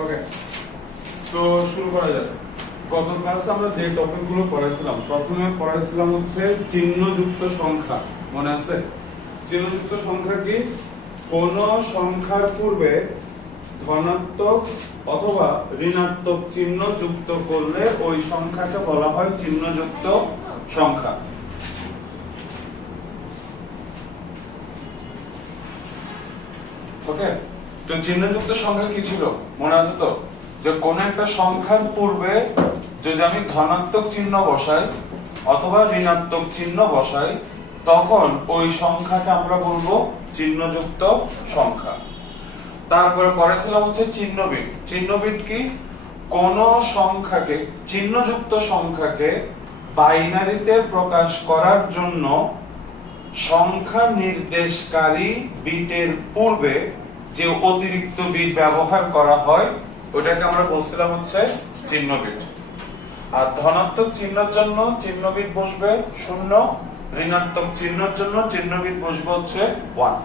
ওকে, তো শুরু করা যাক। গত ক্লাসে আমরা যে টপিকগুলো পড়াইছিলাম, প্রথমে পড়াইছিলাম হচ্ছে চিহ্নযুক্ত সংখ্যা। মনে আছে? চিহ্নযুক্ত সংখ্যা কি? কোন সংখ্যার পূর্বে ধনাত্মক অথবা ঋণাত্মক চিহ্ন যুক্ত করলে ওই সংখ্যাকে বলা হয় চিহ্নযুক্ত সংখ্যা। ওকে, তো চিহ্নযুক্ত সংখ্যা কি ছিল মনে আছে তো? যে কোন একটা সংখ্যার পূর্বে যদি আমি ধনাত্মক চিহ্ন বসাই অথবা ঋণাত্মক চিহ্ন বসাই, তখন ওই সংখ্যাকে আমরা বলবো চিহ্নযুক্ত সংখ্যা। তারপরে পড়েছিলাম হচ্ছে চিহ্নবিট। চিহ্নবিট কি? কোন সংখ্যাকে, চিহ্নযুক্ত সংখ্যাকে বাইনারিতে প্রকাশ করার জন্য সংখ্যা নির্দেশকারী বিটের পূর্বে যে অতিরিক্ত বিট ব্যবহার করা হয় ওটাকে আমরা বলছিলাম হচ্ছে চিহ্নবিট। আর ধনাত্মক চিহ্নের জন্য চিহ্নবিট বসবে 0, ঋণাত্মক চিহ্নের জন্য চিহ্নবিট বসবে হচ্ছে 1।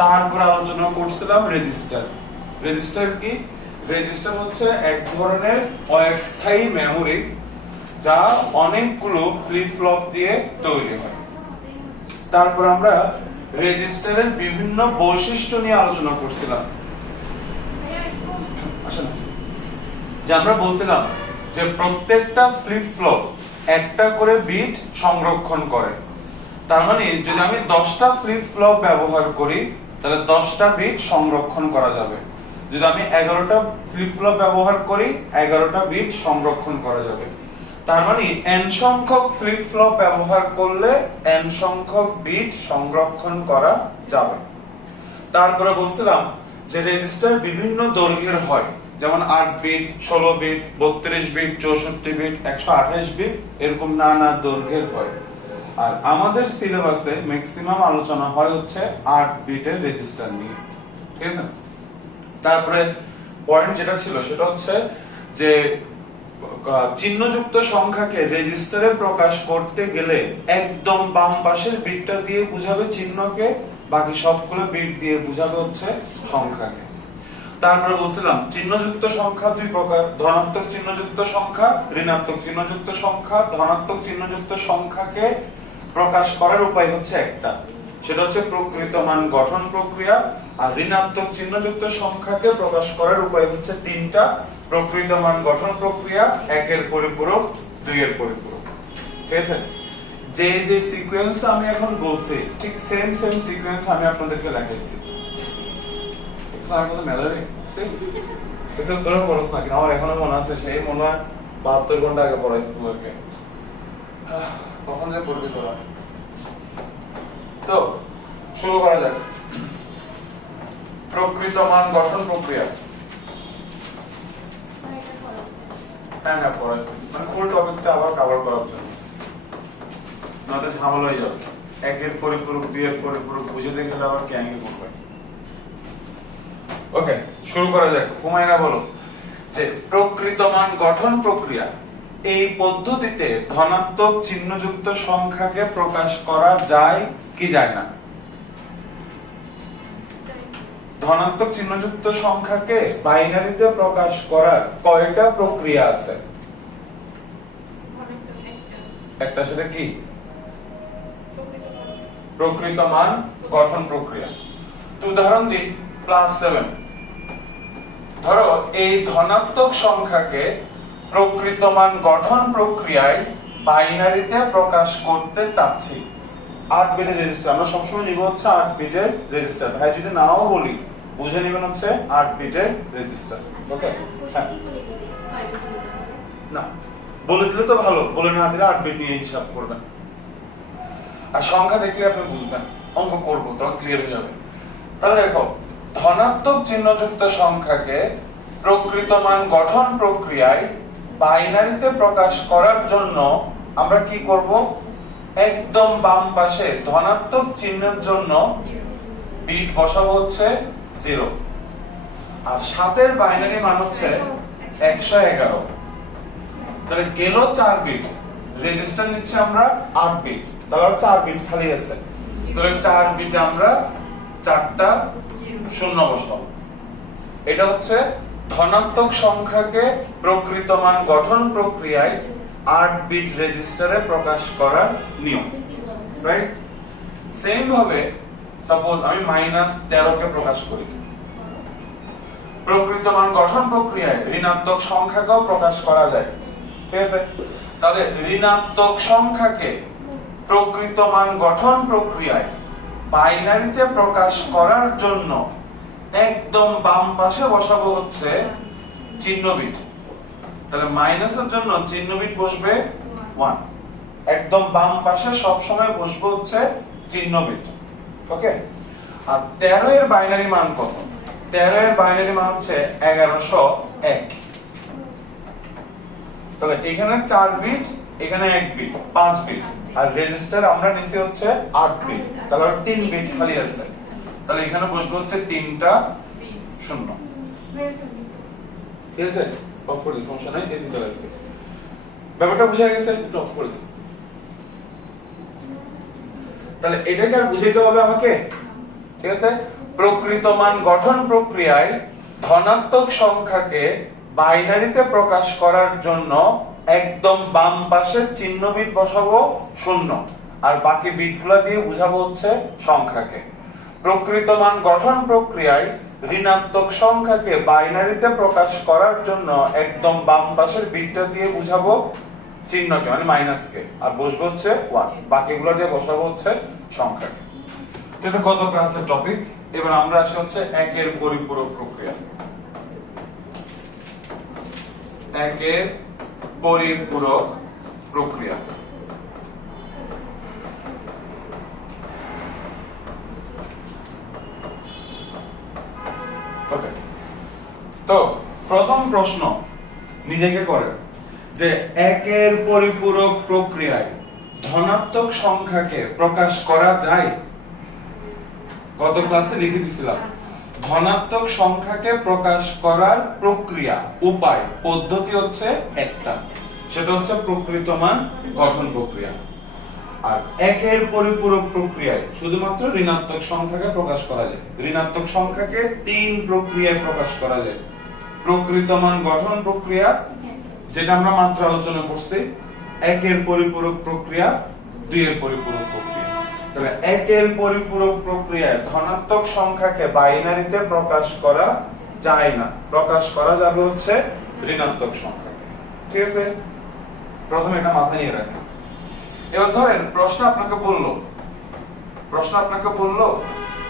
তারপর আলোচনা করছিলাম রেজিস্টার। রেজিস্টার কি? রেজিস্টার হচ্ছে এক ধরনের অস্থায়ী মেমরি যা অনেকগুলো ফ্লিপ ফ্লপ দিয়ে তৈরি হয়। তারপর আমরা রেজিস্টারের বিভিন্ন বৈশিষ্ট্য নিয়ে আলোচনা করছিলাম। যে আমরা বলছিলাম যে প্রত্যেকটা ফ্লিপ ফ্লপ একটা করে বিট সংরক্ষণ করে। তার মানে যদি আমি 10টা ফ্লিপ ফ্লপ ব্যবহার করি তাহলে 10টা বিট সংরক্ষণ করা যাবে। যদি আমি 11টা ফ্লিপ ফ্লপ ব্যবহার করি 11টা বিট সংরক্ষণ করা যাবে। তার মানে n সংখ্যক ফ্লিপ ফ্লপ ব্যবহার করলে n সংখ্যক বিট সংরক্ষণ করা যাবে। তারপরে বলছিলাম যে রেজিস্টার বিভিন্ন দৈর্ঘ্যের হয়, যেমন 8 bit, 16 bit, 32 bit, 64 bit, 128 bit, এরকম নানা দৈর্ঘ্যের হয়। আর আমাদের সিলেবাসে ম্যাক্সিমাম আলোচনা হয় হচ্ছে 8 বিটের রেজিস্টার নিয়ে। ঠিক আছে? তারপরে পয়েন্ট যেটা ছিল সেটা হচ্ছে যে চিহ্নযুক্ত সংখ্যাকে রেজিস্টারে প্রকাশ করতে গেলে একদম বাম পাশের বিটটা দিয়ে বুঝাবে চিহ্নকে, বাকি সবগুলো বিট দিয়ে বুঝাবে হচ্ছে সংখ্যাকে। তারপরে বলছিলাম চিহ্নযুক্ত সংখ্যা দুই প্রকার, ধনাত্মক চিহ্নযুক্ত সংখ্যা, ঋণাত্মক চিহ্নযুক্ত সংখ্যা। ধনাত্মক চিহ্নযুক্ত সংখ্যাকে প্রকাশ করার উপায় হচ্ছে একটা, সেটা হচ্ছে প্রকৃত মান গঠন প্রক্রিয়া। আর ঋণাত্মক চিহ্নযুক্ত সংখ্যাকে প্রকাশ করার উপায় হচ্ছে তিনটা, প্রকৃত মান গঠন প্রক্রিয়া, 1 এর পরিপূরক, 2 এর পরিপূরক। ঠিক আছে? যে যে সিকোয়েন্স আমি এখন বলছি ঠিক সেম সিকোয়েন্স আমি আপনাদেরকে দেখাইছি। তোরা পড়ছ না কিনা? আমার এখনো মনে আছে, সেই মনে হয় 72 ঘন্টা আগে পড়াইছি তোমাকে। কখন যে পড়বি তোরা? তো শুরু করা যাক। প্রকৃত মান গঠন প্রক্রিয়া। হ্যাঁ পড়াইছি, মানে ফুল টপিকটা আবার কভার করার জন্য, নয়তো ঝামেলা হয়ে যাবে। 1 এর পরিপূরক, 2 এর পরিপূরক বুঝে দেখলে আবার ক্যাঙ্গে করবে। ওকে, শুরু করা যাক। হুমায়রা বলো যে প্রকৃত মান গঠন প্রক্রিয়া, এই পদ্ধতিতে ধনাত্মক চিহ্নযুক্ত সংখ্যাকে প্রকাশ করা যায় কি যায় না? ধনাত্মক চিহ্নযুক্ত সংখ্যাকে বাইনারিতে প্রকাশ করার কয়টা প্রক্রিয়া আছে? একটা, সেটা কি? প্রকৃত মান গঠন প্রক্রিয়া। তো উদাহরণ দিই, +7। ধরো এই ধনাত্মক সংখ্যাকে প্রকৃত মান গঠন প্রক্রিয়ায় বাইনারিতে প্রকাশ করতে চাচ্ছি। 8 বিটের রেজিস্টার, আমরা সবসময় নিব হচ্ছে 8 বিটের রেজিস্টার। ভাই যদি নাও বলি বুঝে নেবেন হচ্ছে 8 বিটের রেজিস্টার। ওকে, না বলে দিলে তো ভালো, বলে না দিলে 8 বিট নিয়ে হিসাব করবেন। আর সংখ্যা দেখলে আপনি বুঝবেন, অঙ্ক করবো তখন ক্লিয়ার হয়ে যাবে। তাহলে দেখো, ধনাত্মক চিহ্নযুক্ত সংখ্যাকে প্রকৃত মান গঠন প্রক্রিয়ায় বাইনারিতে প্রকাশ করার জন্য আমরা কি করব? একদম বাম পাশে ধনাত্মক চিহ্নের জন্য বিট বসাবো হচ্ছে 0, আর 7 বাইনারি মান হচ্ছে 111। তাহলে গেল 4 বিট, রেজিস্টার নিচ্ছে আমরা 8 বিট, তাহলে 4 বিট খালি আছে। তাহলে 4 বিটে আমরা 4টা শূন্য বসাবো। এটা হচ্ছে ধনাত্মক সংখ্যাকে প্রকৃত মান গঠন প্রক্রিয়ায় 8 বিট রেজিস্টারে প্রকাশ করার নিয়ম, রাইট? সেম ভাবে সাপোজ আমি -13 কে প্রকাশ করি, প্রকৃত মান গঠন প্রক্রিয়ায় ঋণাত্মক সংখ্যাকেও প্রকাশ করা যায়, ঠিক আছে? তাহলে ঋণাত্মক সংখ্যাকে প্রকৃত মান গঠন প্রক্রিয়ায় বাইনারিতে প্রকাশ করার জন্য একদম বাম পাশে বসাবো হচ্ছে চিহ্ন বিট। তাহলে মাইনাসের জন্য চিহ্ন বিট বসবে 1, একদম বাম পাশে সব সময় বসবে হচ্ছে চিহ্ন বিট, ওকে? আর 13 এর বাইনারি মান কত? 13 এর বাইনারি মান হচ্ছে 1101। তাহলে এখানে 4 বিট, এখানে 1 বিট, 5 বিট, আর রেজিস্টার আমরা নিচে হচ্ছে 8 বিট, তাহলে আর 3 বিট খালি আছে। তাহলে এখানে বসবে হচ্ছে 3টা 0, ঠিক আছে? অফ করে দিই, সমস্যা নাই, এসি চলে আসছে। ব্যাপারটা বুঝা গেছে? একটু অফ করে দিই। তাহলে এটাকে আর বুঝাইতে হবে আমাকে, ঠিক আছে? প্রকৃত মান গঠন প্রক্রিয়ায় ধনাত্মক সংখ্যাকে বাইনারিতে প্রকাশ করার জন্য একদম বাম পাশে চিহ্ন বিট বসাবো 0, আর বাকি বিটগুলো দিয়ে বুঝাবো হচ্ছে সংখ্যাকে। প্রকৃত মান গঠন প্রক্রিয়ায় ঋণাত্মক সংখ্যাকে বাইনারিতে প্রকাশ করার জন্য একদম বাম পাশের বিটটা দিয়ে বুঝাবো চিহ্নকে, মানে মাইনাসকে, আর বসবো হচ্ছে 1, বাকিগুলো দিয়ে বসাবো হচ্ছে সংখ্যাকে। এটা গত ক্লাসের টপিক। এবার আমরা আসি হচ্ছে একের পরিপূরক প্রক্রিয়া। একের পরিপূরক প্রক্রিয়া। ওকে, তো প্রথম প্রশ্ন নিজেকে করেন যে একের পরিপূরক প্রক্রিয়ায় ধনাত্মক সংখ্যাকে প্রকাশ করা যায়? গত ক্লাসে লিখে দিয়েছিলাম ধনাত্মক সংখ্যাকে প্রকাশ করার প্রক্রিয়া, উপায়, পদ্ধতি হচ্ছে একটা, সেটা হচ্ছে প্রকৃত মান গঠন প্রক্রিয়া। আর একের পরিপূরক প্রক্রিয়ায় শুধুমাত্র ঋণাত্মক সংখ্যাকে প্রকাশ করা যায়। ঋণাত্মক সংখ্যাকে 3 প্রক্রিয়ায় প্রকাশ করা যায়। প্রকৃত মান গঠন প্রক্রিয়া, যেটা আমরা মাত্র আলোচনা করছি, একের পরিপূরক প্রক্রিয়া, 2 এর পরিপূরক প্রক্রিয়া। তাহলে একের পরিপূরক প্রক্রিয়ায় ধনাত্মক সংখ্যাকে বাইনারিতে প্রকাশ করা যায় না, প্রকাশ করা যাবে হচ্ছে ঋণাত্মক সংখ্যাকে, ঠিক আছে? প্রথমে এটা মাথায় নিয়ে রাখেন। এবার ধরেন প্রশ্ন আপনাকে বললো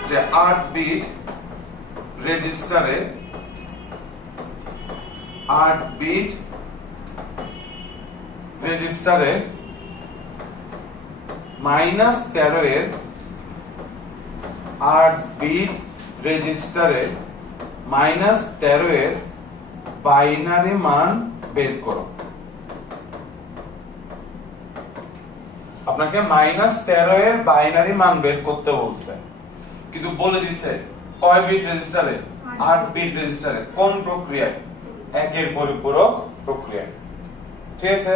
যে 8 বিট রেজিস্টারে 8 বিট রেজিস্টারে -13 এর 8 বিট রেজিস্টারে -13 এর বাইনারি মান বের করো। আপনাকে -13 এর বাইনারি মান বের করতে বলছে, কিন্তু বলে দিছে কয় বিট রেজিস্টারে? 8 বিট রেজিস্টারে। কোন প্রক্রিয়ায়? একের পরিপূরক প্রক্রিয়ায়, ঠিক আছে?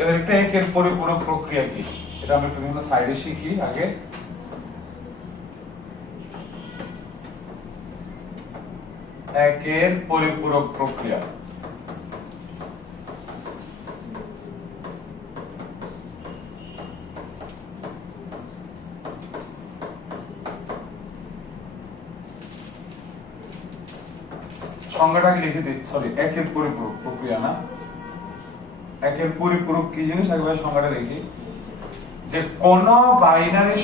এবার একটা একের পরিপূরক প্রক্রিয়া কি, এটা আমরা একটু সাইডে শিখি আগে। একের পরিপূরক প্রক্রিয়া সংজ্ঞাটাকে লিখে দিই, সরি, একের পরিপূরক প্রক্রিয়া না, একের পরিপূরক কি জিনিস একবার সংজ্ঞাটা দেখি। যে কোন বাইনারি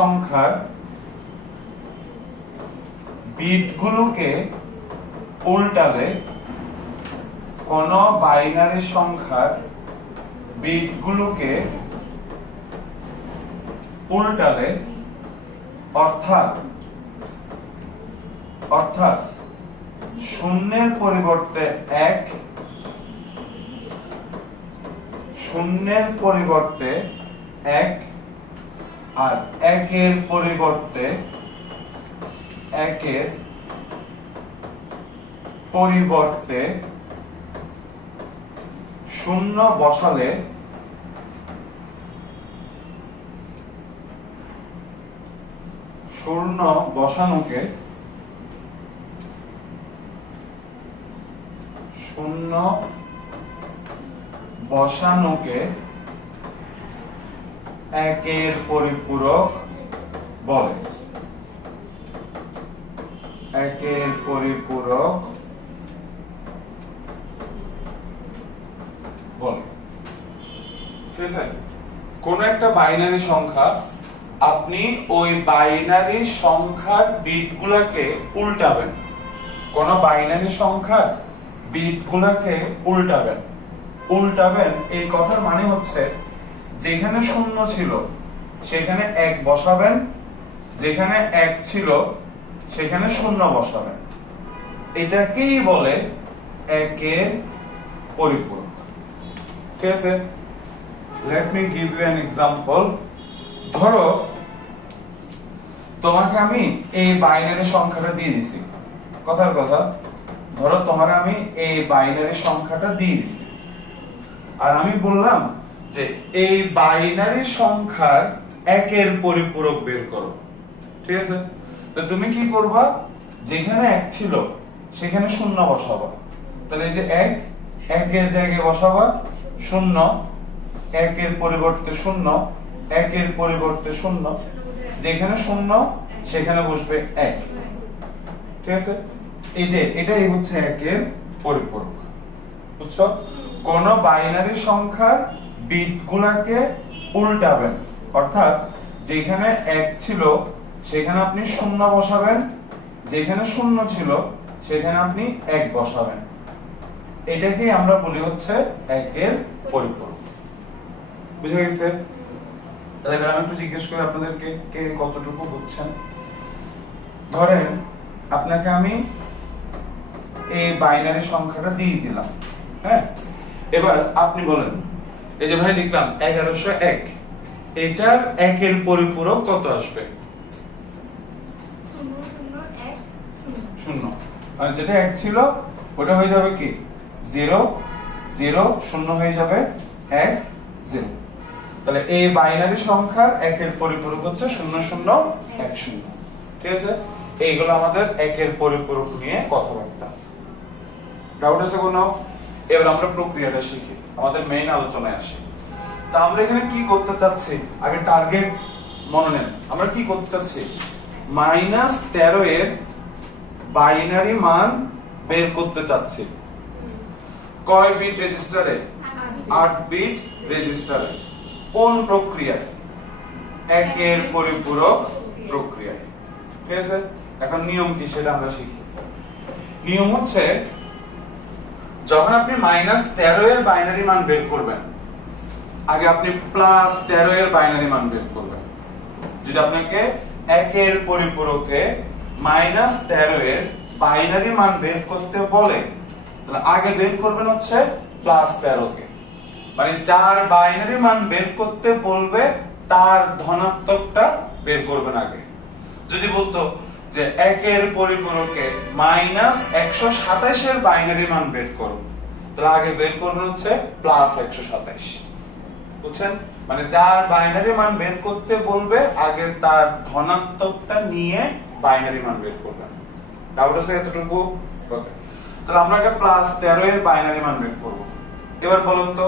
সংখ্যার বিটগুলোকে উল্টালে, কোন বাইনারি সংখ্যার বিটগুলোকে উল্টালে, অর্থাৎ শূন্যের পরিবর্তে 1, শূন্যের পরিবর্তে 1 আর একের পরিবর্তে 0 বসালে শূন্য বসানোকে শূন্য বসানোকে একের পরিপূরক বলে। একের পরিপূরক বলে। ঠিক আছে, কোন একটা বাইনারি সংখ্যা আপনি ওই বাইনারি সংখ্যার বিটগুলোকে উল্টাবেন। কোন বাইনারি সংখ্যার বিটগুলোকে উল্টাবেন। উল্টাবেন এই কথার মানে হচ্ছে যেখানে শূন্য ছিল সেখানে এক বসাবেন, যেখানে এক ছিল সেখানে শূন্য বসাবেন। এটাকেই বলে একের পরিপূরক। ঠিক আছে, let me give you an example. ধরো তোমাকে আমি এই বাইনারি সংখ্যাটা দিয়ে দিছি, কথার কথা, ধরো তোমাকে আমি এই বাইনারি সংখ্যাটা দিয়ে দিছি, আর আমি বললাম যে এই বাইনারি সংখ্যার একের পরিপূরক বের করো। ঠিক আছে, তো তুমি কি করবা, যেখানে এক ছিল সেখানে শূন্য বসাবা। তাহলে এই যে এক, একের জায়গায় বসাবা শূন্য, একের পরিবর্তে শূন্য, একের পরিবর্তে শূন্য, যেখানে শূন্য সেখানে বসবে এক। ঠিক আছে, এটাই হচ্ছে একের পরিপূরক। বুঝছো? কোন বাইনারি সংখ্যার বিটগুলোকে উল্টাবেন, অর্থাৎ যেখানে এক ছিল সেখানে আপনি শূন্য বসাবেন, যেখানে শূন্য ছিল সেখানে আপনি এক বসাবেন। এটাকেই আমরা বলি হচ্ছে একের পরিপূরক। বুঝে গেছে? তাহলে এবার আমি একটু জিজ্ঞেস করি আপনাদেরকে, কে কতটুকু বুঝছেন? ধরেন আপনাকে আমি এই বাইনারি সংখ্যাটা দিয়ে দিলাম, হ্যাঁ, এবার আপনি বলেন, এই যে ভাই লিখলাম 1101, এটার একের পরিপূরক কত আসবে? শূন্য। মানে যেটা এক ছিল ওটা হয়ে যাবে কি 0 0, শূন্য হয়ে যাবে 1 0। তাহলে এই বাইনারি সংখ্যার একের পরিপূরক হচ্ছে 0 0 1 0। ঠিক আছে, এইগুলো আমাদের একের পরিপূরক নিয়ে কথাবার্তা। ডাউট আছে কোনো? এবার আমরা প্রক্রিয়াটা শিখি, আমাদের মেইন আলোচনায় আসি। তা আমরা এখানে কি করতে চাচ্ছি, আগে টার্গেট মনে নেন। আমরা কি করতে চাচ্ছি, -13 এর বাইনারি মান বের করতে চাচ্ছি। কয় বিট রেজিস্টারে? 8 বিট রেজিস্টারে। কোন প্রক্রিয়ায়? একের পরিপূরক প্রক্রিয়ায়। ঠিক আছে, এখন নিয়ম কি সেটা আমরা শিখি। নিয়ম হচ্ছে যখন আপনি -13 এর বাইনারি মান বের করবেন, আগে আপনি +13 এর বাইনারি মান বের করবেন। যদি আপনাকে একের পরিপূরকে -13 এর বাইনারি মান বের করতে বলে, তাহলে আগে বের করবেন হচ্ছে +13 কে। মানে যার বাইনারি মান বের করতে বলবে তার ধনাত্মকটা বের করবেন আগে। যদি বলতো যে একের পরিপূরকে -127 এর বাইনারি মান বের করো, তাহলে আগে বের করবেন হচ্ছে +127। বুঝছেন? মানে যার বাইনারি মান বের করতে বলবে আগে তার ধনাত্মকটা নিয়ে বাইনারি মান বের করবেন। ডাউট আছে এতটুকু? ওকে, তাহলে আমরা আগে +13 এর বাইনারি মান বের করব। এবার বলুন তো,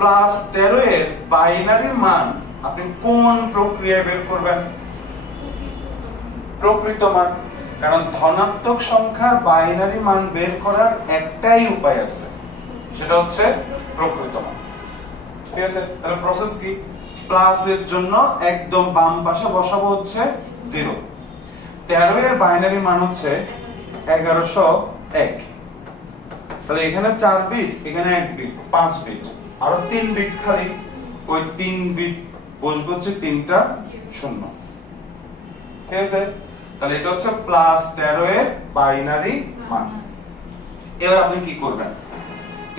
+13 এর বাইনারি মান আপনি কোন প্রক্রিয়ায় বের করবেন? প্রকৃত মান। কারণ ধনাত্মক সংখ্যার বাইনারি মান বের করার একটাই উপায় আছে, সেটা হচ্ছে প্রকৃত মান। ঠিক আছে, তাহলে প্রসেস কি? প্লাস এর জন্য একদম বাম পাশে বসাবো হচ্ছে 0। 13 এর বাইনারি মান হচ্ছে 1101। তাহলে এখানে 4 বিট, এখানে 1 বিট, 5 বিট, আরো 3 বিট খালি। ওই 3 বিট বসবে হচ্ছে 3টা 0। ঠিক আছে, তাহলে এটা হচ্ছে +13 এর বাইনারি মান। এবার আপনি কি করবেন,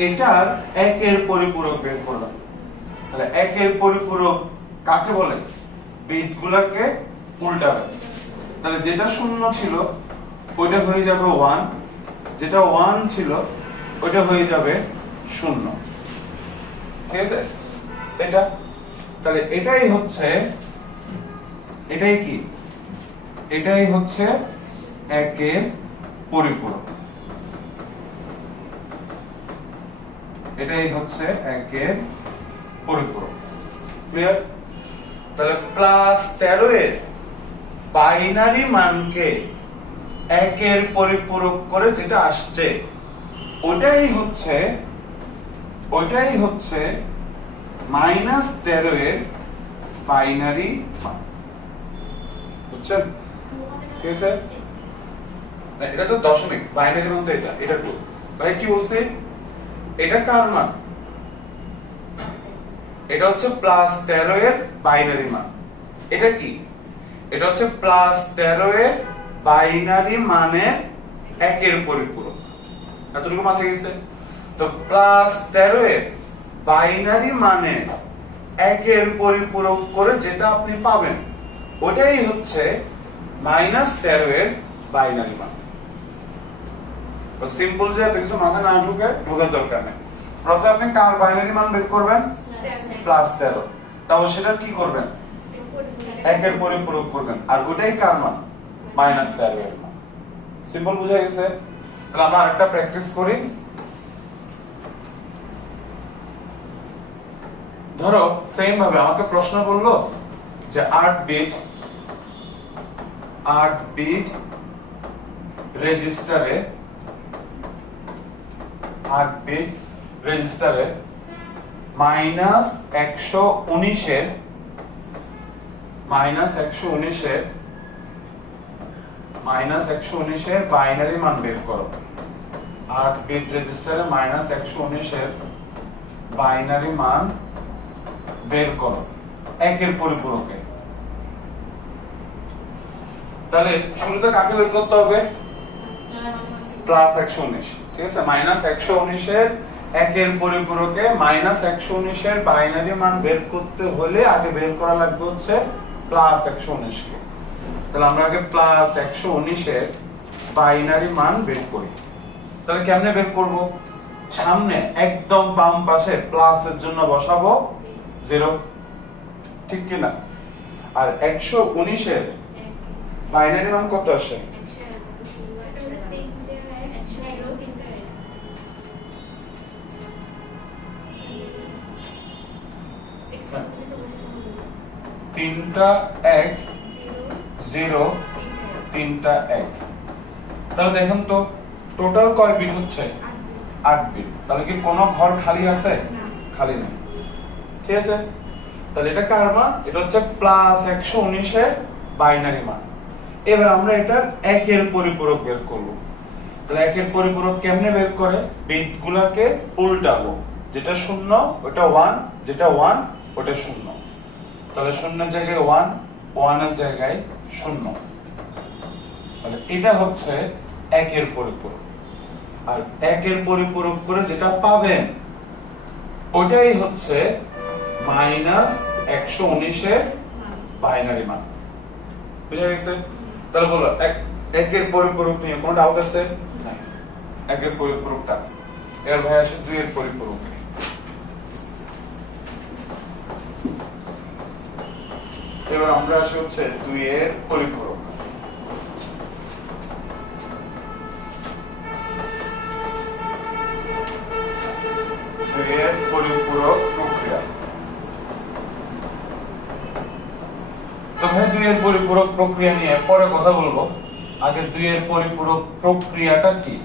এটার একের পরিপূরক বের করবেন। তাহলে একের পরিপূরক কাকে বলে? বিটগুলোকে উল্টাবেন। তাহলে যেটা 0 ছিল ওইটা হয়ে যাবে 1, যেটা 1 ছিল ওইটা হয়ে যাবে 0। ঠিক আছে, এটা তাহলে এটাই কি এটাই হচ্ছে একের পরিপূরক, এটাই হচ্ছে একের পরিপূরক। ক্লিয়ার? তাহলে +13 এর বাইনারি মানকে একের পরিপূরক করে যেটা আসছে ওটাই হচ্ছে -13 এর বাইনারি মান। বুঝছেন? ঠিক আছে? না, এটা তো দশমিক, বাইনারি মান তো এটা 2। ভাই কি বলছি? এটা কার মান? এটা হচ্ছে +13 এর বাইনারি মান। এটা কি? এটা হচ্ছে +13 এর বাইনারি মানের একের পরিপূরক। এতটুকু মাথায় গেছে? তো +13 এর বাইনারি মানের একের পরিপূরক করে যেটা আপনি পাবেন ওটাই হচ্ছে -13 এর বাইনারি মান। তো সিম্পল, যে এত কিছু মাথায় না ঢোকার দরকার নেই। প্রথমে আপনি কার বাইনারি মান বের করবেন? +13। তাহলে সেটা কি করবেন? একের পরিপূরক করবেন, আর ওটাই কার মান? -13 এর মান। সিম্পল, বুঝা গেছে? তাহলে আমরা আরেকটা প্র্যাকটিস করি। ধরো সেম ভাবে আমাকে প্রশ্ন করলো যে 8 বিট রেজিস্টারে -119 এর বাইনারি মান বের করো। 8 বিট রেজিস্টারে -119 এর বাইনারি মান বের করো একের পরিপূরকে। তাহলে শুরুতে কাকে বের করতে হবে? +119। ঠিক আছে? -119 এর একের পরিপূরকে -119 এর বাইনারি মান বের করতে হলে আগে বের করা লাগবে হচ্ছে +119 কে। তাহলে আমরা আগে +119 এর বাইনারি মান বের করি। তাহলে কেমনে বের করব? সামনে একদম বাম পাশে প্লাস এর জন্য বসাবো 0, ঠিক কি না? আর 119 এর বাইনারি মান কত আসে? 3টা 1 0 3টা 1। তাহলে দেখেন তো টোটাল কয় বিট হচ্ছে? 8 বিট। তাহলে কি কোনো ঘর খালি আছে? খালি নেই। ঠিক আছে? তাহলে এটা কার মান? এটা হচ্ছে +119 এর বাইনারি মান। এবার আমরা এটার একের পরিপূরক বের করব। তাহলে একের পরিপূরক কেমনে বের করে? বিটগুলোকে উল্টাবো, যেটা 0 ওটা 1, যেটা 1 ওটা 0। তাহলে 0 এর জায়গায় 1, 1 এর জায়গায় 0। তাহলে এটা হচ্ছে একের পরিপূরক। আর একের পরিপূরক করে যেটা পাবেন ওটাই হচ্ছে -119 এর বাইনারি মান। বুঝা গেছে? তাহলে বলো একের পরিপূরক নিয়ে কোনো ডাউট আছে? নাই। একের পরিপূরকটা এর ভাই আসে 2 এর পরিপূরক। এবার আমরা আসি হচ্ছে 2 এর পরিপূরক। পরিপূরক প্রক্রিয়া। তো ভাই 2 এর পরিপূরক প্রক্রিয়া নিয়ে পরে কথা বলবো। আগে 2 এর পরিপূরক প্রক্রিয়াটা কি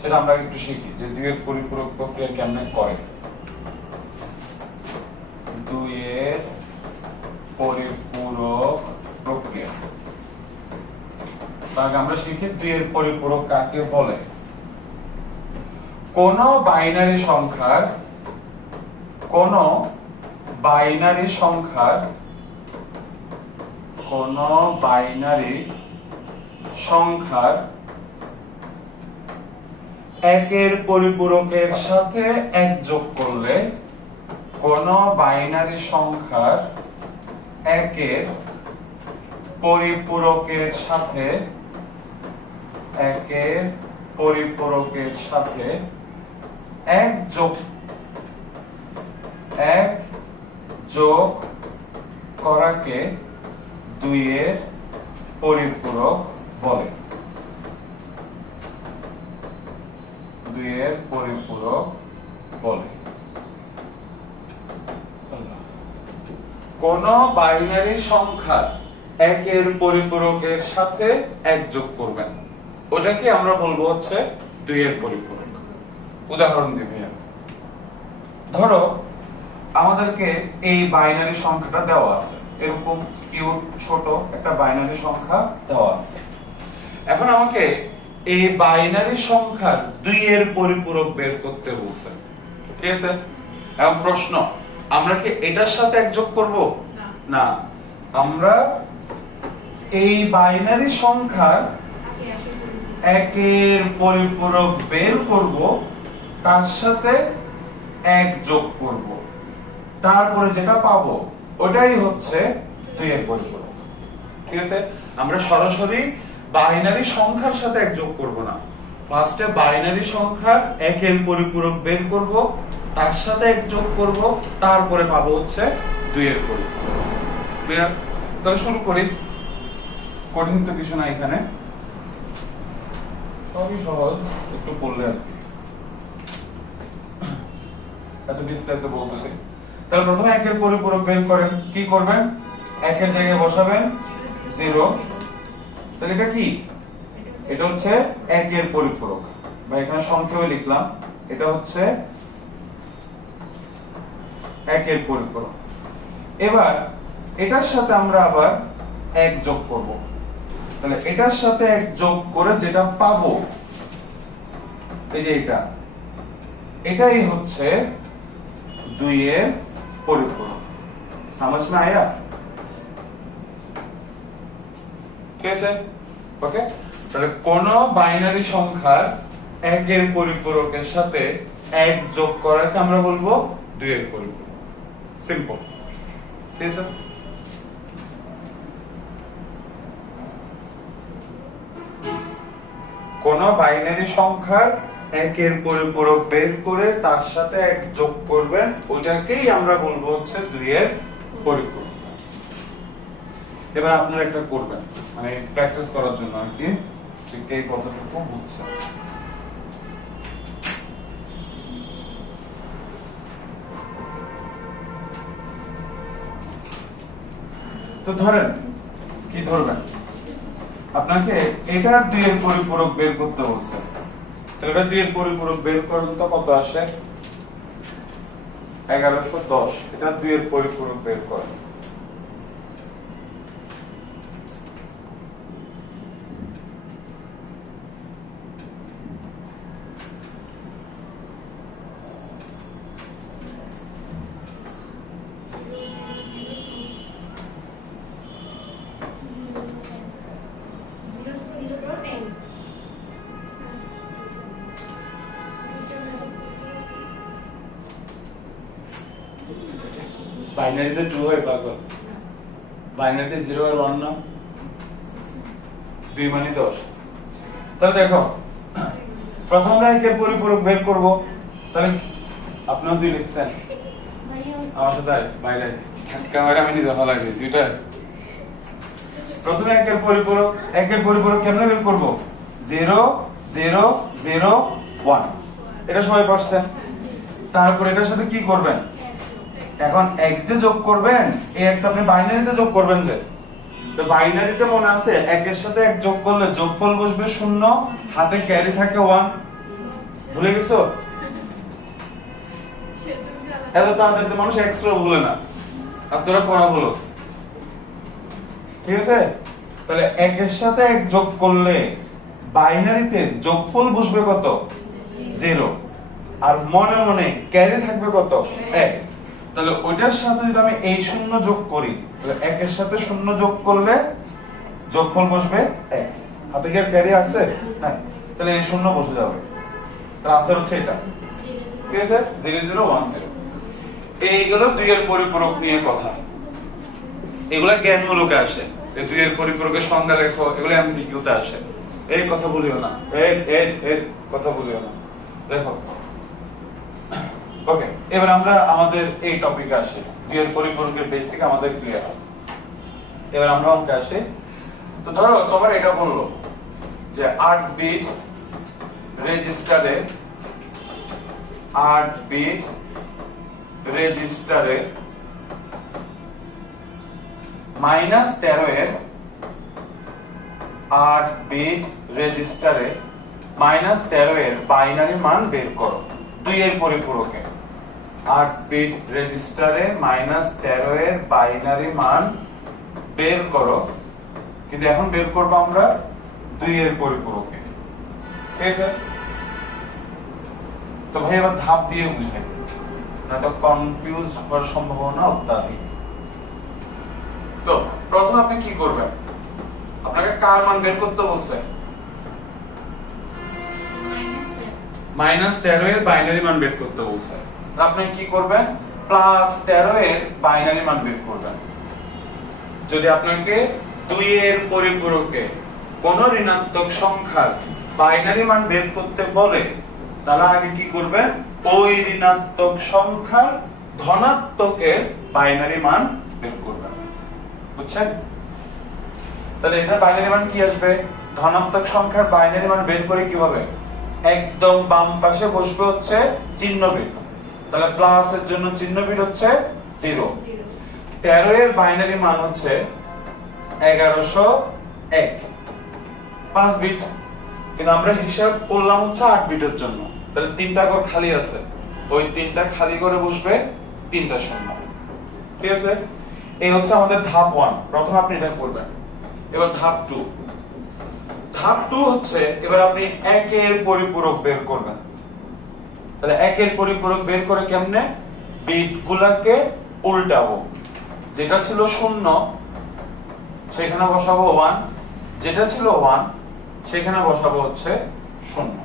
সেটা আমরা একটু শিখি, যে 2 এর পরিপূরক প্রক্রিয়া কেমনে করে। 2 এর পরিপূরক প্রক্রিয়া তাহলে আমরা শিখি 2 এর পরিপূরক কাকে বলে। কোন বাইনারি সংখ্যার একের পরিপূরকের সাথে 1 যোগ করলে, কোন বাইনারি সংখ্যার একের পরিপূরকের সাথে 1 যোগ করাকে 2 এর পরিপূরক বলে। 2 এর পরিপূরক বলে। কোন বাইনারি সংখ্যার 1 এর পরিপূরকের সাথে 1 যোগ করবেন, ওটাকে আমরা বলবো হচ্ছে 2 এর পরিপূরক। উদাহরণ দিই ভাইয়া, ধরো আমাদেরকে এই বাইনারি সংখ্যাটা দেওয়া আছে, এরকম কিউট ছোট একটা বাইনারি সংখ্যা দেওয়া আছে। এখন আমাকে এই বাইনারি সংখ্যার 2 এর পরিপূরক বের করতে বলছে, ঠিক আছে? এখন প্রশ্ন, আমরা কি এটার সাথে 1 যোগ করব? না, আমরা এই বাইনারি সংখ্যার 1 এর পরিপূরক বের করব, তার সাথে 1 যোগ করব, তারপরে যেটা পাবো ওটাই হচ্ছে 2 এর পরিপূরক। ঠিক আছে? আমরা সরাসরি বাইনারি সংখ্যার সাথে 1 যোগ করব না, ফার্স্টে বাইনারি সংখ্যার 1 এর পরিপূরক বের করব, তার সাথে 1 যোগ করব, তারপরে পাবো হচ্ছে 2 এর পরিপূরক। ক্লিয়ার? তাহলে শুরু করি। কঠিন তো কিছু না, এখানে সবই সহজ, একটু পড়লে আর কি, এত বিস্তারিত বলতেছি। তাহলে প্রথমে 1 এর পরিপূরক বের করেন। কি করবেন? 1 এর জায়গায় বসাবেন 0। তাহলে এটা কি? এটা হচ্ছে 1 এর পরিপূরক, বা এখানে সংক্ষেপে লিখলাম, এটা হচ্ছে 1 এর পরিপূরক। এবার এটার সাথে আমরা আবার 1 যোগ করব। তাহলে এটার সাথে 1 যোগ করে যেটা পাবো, এই যে এটা, এটাই হচ্ছে 2 এর পরিপূরক। समझ में आया? कैसे? ওকে? তাহলে কোন বাইনারি সংখ্যার 1 এর পরিপূরকের সাথে 1 যোগ করাকে আমরা বলবো 2 এর পরিপূরক। সিম্পল। ঠিক আছে? কোন বাইনারি সংখ্যার 1 এর পরিপূরক বের করে তার সাথে 1 যোগ করবেন, ওইটাকেই আমরা বলবো হচ্ছে 2 এর পরিপূরক। এবার আপনারা একটা করবেন, মানে প্র্যাকটিস করার জন্য আর কি, ঠিক এই কতটুকু বুঝছেন। তো ধরেন, কি ধরবেন? আপনাকে এটা 2 এর পরিপূরক বের করতে বলছে। তাহলে এটা 2 এর পরিপূরক বের করেন তো কত আসে? 1110। এটা 2 এর পরিপূরক বের করেন। বাইনারিতে 2 হয় পাগল, বাইনারিতে 0 আর 1 না, 2 মানে 10। তাহলে দেখো, প্রথম আমরা 1 এর পরিপূরক বের করব। তাহলে আপনারা 2 লিখছেন, আমার সাথে বাইরে ক্যামেরা আমি নিজে ভালো লাগে দুইটা। প্রথমে 1 এর পরিপূরক, 1 এর পরিপূরক কেমনে বের করব? 0 0 0 1, এটা সবাই পারছেন। তারপর এটার সাথে কি করবেন? এখন 1 যে যোগ করবেন, এই একটা আপনি বাইনারিতে যোগ করবেন, যে তো বাইনারিতে মনে আছে 1 এর সাথে 1 যোগ করলে যোগফল বসবে 0, হাতে ক্যারি থাকে 1। ভুলে গেছো? এত তাড়াতাড়ি তো মানুষ এক্সট্রা ভুলে না, আর তোরা পড়া বলস। ঠিক আছে? তাহলে 1 এর সাথে 1 যোগ করলে বাইনারিতে যোগফল বসবে কত? 0, আর মনে মনে ক্যারি থাকবে কত? 1। তাহলে ওইটার সাথে যদি আমি এই 0 যোগ করি, তাহলে 1 এর সাথে 0 যোগ করলে যোগফল বসবে 1। হাতে কি ক্যারি আছে? না, তাহলে এই 0 বসে যাবে। তাহলে आंसर হচ্ছে এটা। ঠিক আছে? 0 0 1 0। এইগুলো 2 এর পরিপূরক নিয়ে কথা। এগুলা জ্ঞানমূলকে আসে। এই 2 এর পরিপূরকের সংজ্ঞা লেখো, এগুলো এমসিকিউ তে আসে। এই কথা বলিও না, এই কথা বলিও না। দেখো, ওকে, এবার আমরা আমাদের এই টপিকে আসি। 2 এর পরিপূরকের বেসিক আমাদের ক্লিয়ার হবে। এবার আমরা অঙ্কে আসি। তো ধরো তোমার এটা বললো যে 8 বিট রেজিস্টারে 8 বিট রেজিস্টারে -13 এর 8 বিট রেজিস্টারে -13 এর বাইনারি মান বের করো 2 এর পরিপূরকে। 8 বিট রেজিস্টারে -13 এর বাইনারি মান বের করো, কিন্তু এখন বের করব আমরা 2 এর পরিপূরকে। ঠিক আছে? তো ভাই এবার ধাপ দিয়ে বুঝাই, না তো কনফিউজ হওয়ার সম্ভাবনা অত্যাধিক। তো প্রথম আপনি কি করবেন, আপনাকে কার মান বের করতে বলছে? -13 এর বাইনারি মান বের করতে বলছে। আপনি কি করবেন? +13 এর বাইনারি মান বের করবেন। যদি আপনাকে 2 এর পরিপূরকে কোন ঋণাত্মক সংখ্যার বাইনারি মান বের করতে বলে, তাহলে আগে কি করবেন? ওই ঋণাত্মক সংখ্যার ধনাত্মকের বাইনারি মান বের করবেন। বুঝছেন? তাহলে এটা বাইনারি মান কি আসবে? ধনাত্মক সংখ্যার বাইনারি মান বের করে কিভাবে? একদম বাম পাশে বসবে হচ্ছে চিহ্ন বিট। তাহলে প্লাস এর জন্য চিহ্ন বিট হচ্ছে 0। 13 এর বাইনারি মান হচ্ছে 1101, 5 বিট, কিন্তু আমরা হিসাব করলাম হচ্ছে 8 বিটের জন্য। তাহলে 3টা ঘর খালি আছে, ওই 3টা খালি করে বসবে 3টা শূন্য। ঠিক আছে? এই হচ্ছে আমাদের ধাপ 1। প্রথম আপনি এটা করবেন। এবার ধাপ 2। ধাপ 2 হচ্ছে এবার আপনি 1 এর পরিপূরক বের করবেন। তাহলে 1 এর পরিপূরক বের করে কেমনে? বিটগুলোকে উল্টাবো। যেটা ছিল 0 সেখানে বসাবো 1, যেটা ছিল 1 সেখানে বসাবো হচ্ছে 0।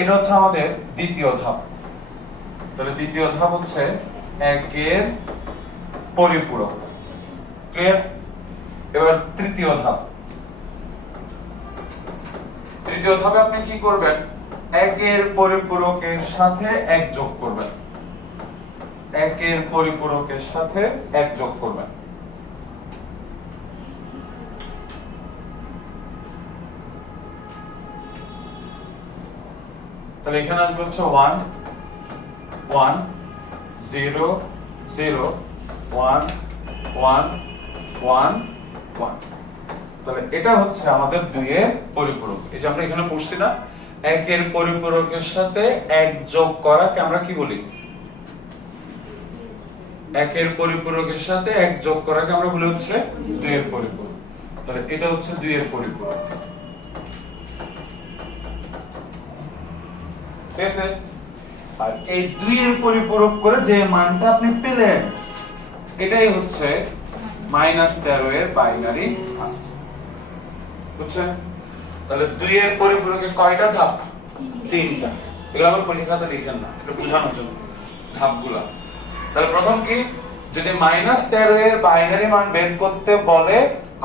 এটা হচ্ছে আমাদের দ্বিতীয় ধাপ। তাহলে দ্বিতীয় ধাপ হচ্ছে 1 এর পরিপূরক। ক্লিয়ার? এবার তৃতীয় ধাপ। তৃতীয় ধাপে আপনি কি করবেন? 1 এর পরিপূরকের সাথে 1 যোগ করবেন। 1 এর পরিপূরকের সাথে 1 যোগ করবেন। তাহলে এখানে আসবে হচ্ছে 1 1 0 0 1 1 1 1। তাহলে এটা হচ্ছে আমাদের 2 এর পরিপূরক। এই যে আমরা এখানে পড়ছি না, 1 এর পরিপূরকের সাথে 1 যোগ করাকে আমরা কি বলি? 1 এর পরিপূরকের সাথে 1 যোগ করাকে আমরা বলি হচ্ছে 2 এর পরিপূরক। তাহলে এটা হচ্ছে 2 এর পরিপূরক। ঠিক আছে? আর এই 2 এর পরিপূরক করে যে মানটা আপনি পেলেন, এটাই হচ্ছে -13 এর বাইনারি মান। বুঝছেন? তাহলে 2 এর পরিপূরকে কয়টা ধাপ? 3টা। এগুলো আবার পরীক্ষাতে লিখেন না, এটা বোঝানোর জন্য ধাপগুলো। তাহলে প্রথম কি, যদি -13 এর বাইনারি মান বের করতে বলে,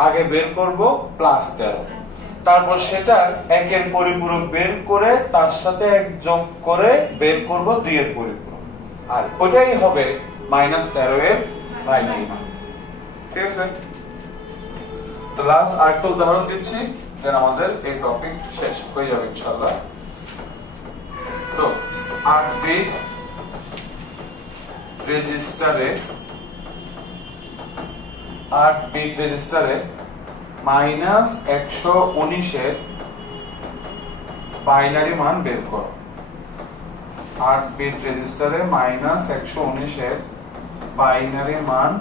আগে বের করব +13, তারপর সেটার 1 এর পরিপূরক বের করে তার সাথে 1 যোগ করে বের করব 2 এর পরিপূরক, আর ওইটাই হবে -13 এর বাইনারি মান। ঠিক আছে? তো লাস্ট আরেকটা উদাহরণ দিচ্ছি, দেন আমাদের এই টপিক শেষ হয়ে যাবে ইনশাআল্লাহ। তো 8 বিট রেজিস্টারে -119 এর বাইনারি মান বের করো। 8 বিট রেজিস্টারে -119 এর বাইনারি মান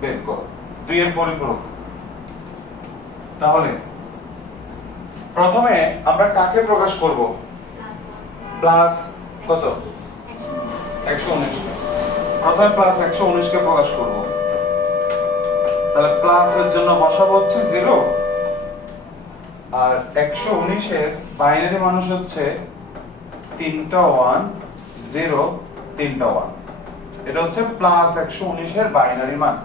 বের করো 2 এর পরিপূরক। তাহলে প্রথমে আমরা কাকে প্রকাশ করব? প্লাস কত? 119। প্রথমে +119 কে প্রকাশ করব। তাহলে প্লাস এর জন্য বসাবো হচ্ছে 0, আর 119 এর বাইনারি মান হচ্ছে 3টা 1 0 3টা 1। এটা হচ্ছে +119 এর বাইনারি মান।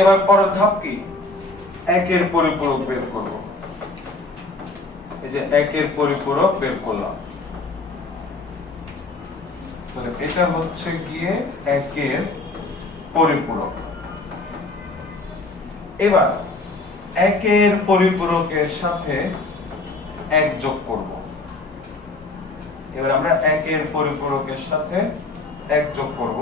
এবার পরের ধাপ কি? 1 এর পরিপূরক বের করব। এই যে 1 এর পরিপূরক বের করলাম। তাহলে এটা হচ্ছে গিয়ে 1 এর পরিপূরক। এবার একের পরিপূরকের সাথে 1 যোগ করব। এবার আমরা একের পরিপূরকের সাথে 1 যোগ করব।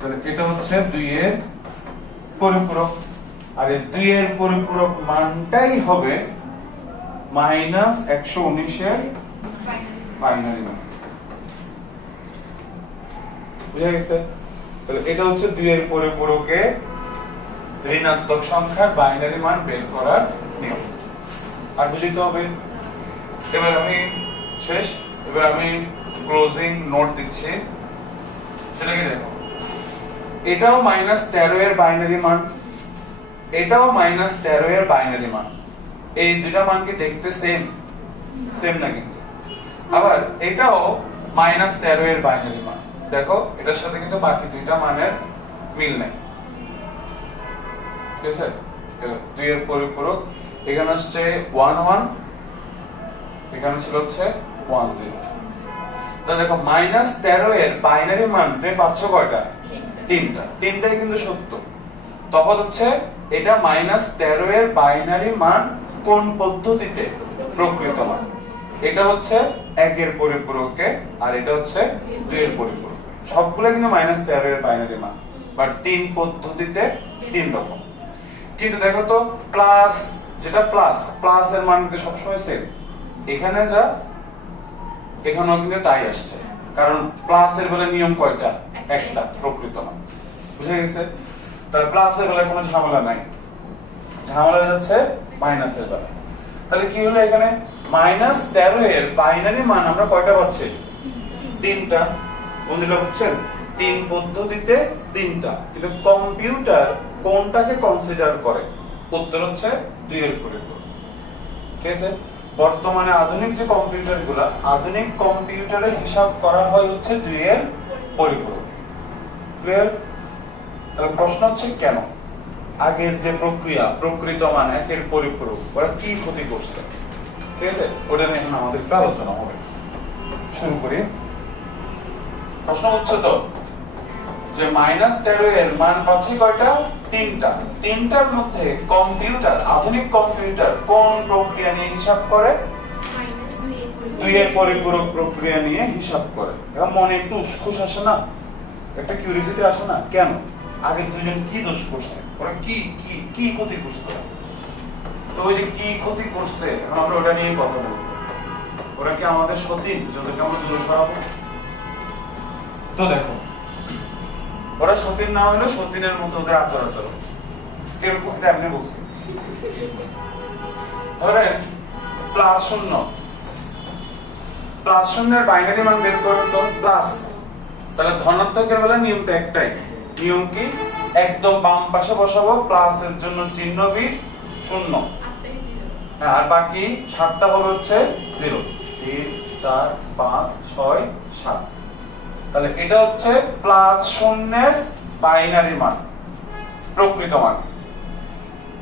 তাহলে এটা হচ্ছে 2 এর পরিপূরক, আর এই 2 এর পরিপূরক মানটাই হবে -119 এর বাইনারি মান। বুঝা গেছে? তাহলে এটা হচ্ছে 2 এর পরিপূরকে ঋণাত্মক সংখ্যার বাইনারি মান বের করার নিয়ম। আর বুঝতে হবে। এবার আমি শেষ, এবার আমি ক্লোজিং নোট দিচ্ছি, সেটা কি দেখো, এটাও -13 এর বাইনারি মান, এটাও -13 এর বাইনারি মান। এই দুইটা মান কি দেখতে সেম? সেম না কিন্তু। আবার এটাও -13 এর বাইনারি মান। দেখো এটার সাথে কিন্তু বাকি দুইটা মানের মিল নাই। ঠিক আছে? 2 এর পরিপূরক এখানে আসছে 11, এখানে ছিল হচ্ছে 10। তাহলে দেখো -13 এর বাইনারি মান তুমি পাচ্ছ কয়টা? তিনটা। তিনটাই কিন্তু সত্য। তফাৎ হচ্ছে এটা -13 এর বাইনারি মান কোন পদ্ধতিতে? প্রকৃত মান। এটা হচ্ছে 1 এর পরিপূরকে, আর এটা হচ্ছে 2 এর পরিপূরকে। সবগুলো কিন্তু -13 এর বাইনারি মান, বাট 3 পদ্ধতিতে 3 রকম। কিন্তু দেখো তো প্লাস, যেটা প্লাস এর মান কিন্তু সবসময় সেম। এখানে যা এখানেও কিন্তু তাই আসছে, কারণ প্লাস এর বেলায় নিয়ম কয়টা? একটা, প্রকৃত মান। বুঝে গেছে? তার প্লাস এর বেলায় কোনো ঝামেলা নাই, ঝামেলা যাচ্ছে মাইনাস এর বেলায়। তাহলে কি হলো এখানে? -13 এর বাইনারি মান আমরা কয়টা পাচ্ছি? 3টা। বন্ধুরা বুঝছেন? 3 পদ্ধতিতে 3টা। কিন্তু কম্পিউটার কোনটাকে কনসিডার করে? উত্তর হচ্ছে 2 এর পরিপূরক। ঠিক আছে? বর্তমানে আধুনিক যে কম্পিউটারগুলো, আধুনিক কম্পিউটারে হিসাব করা হয় হচ্ছে 2 এর পরিপূরক। ক্লিয়ার? তাহলে প্রশ্ন হচ্ছে কেন? আগের যে প্রক্রিয়া, প্রকৃত মান 1 এর পরিপূরক, ওরা কি ক্ষতি করছে? ঠিক আছে? ওটা নিয়ে এখন আমাদের একটু আলোচনা হবে। শুরু করি। প্রশ্ন হচ্ছে তো যে -13 এর মান পাচ্ছি কয়টা? 3টা। 3টার মধ্যে কম্পিউটার, আধুনিক কম্পিউটার কোন প্রক্রিয়া নিয়ে হিসাব করে? 2 এর পরিপূরক প্রক্রিয়া নিয়ে হিসাব করে। এখন মনে একটু উসখুস আসে না? একটা কিউরিওসিটি আসে না? কেন? আগে দুজন কি দোষ করছে? ওরা কি কি কি ক্ষতি করছে? তো ওই যে কি ক্ষতি করছে, এখন আমরা ওটা নিয়ে কথা বলবো। ওরা কি আমাদের সতীন, যাদেরকে আমরা দোষ সরাবো? তো দেখো, ওরা সতীন না হলেও সতীনের মতো ওদের আচার আচরণ কিরকম, এটা আপনি বলছেন। ধরেন +0, +0 এর বাইনারি মান বের করো তো, প্লাস। তাহলে ধনাত্মকের বেলা নিয়ম তো একটাই। নিয়ম কি? একদম বাম পাশে বসাবো, প্লাস এর জন্য চিহ্ন বিট 0, আর বাকি 7টা হবে হচ্ছে 0। 3 4 5 6 7। তাহলে এটা হচ্ছে +0 এর বাইনারি মান, প্রকৃত মান।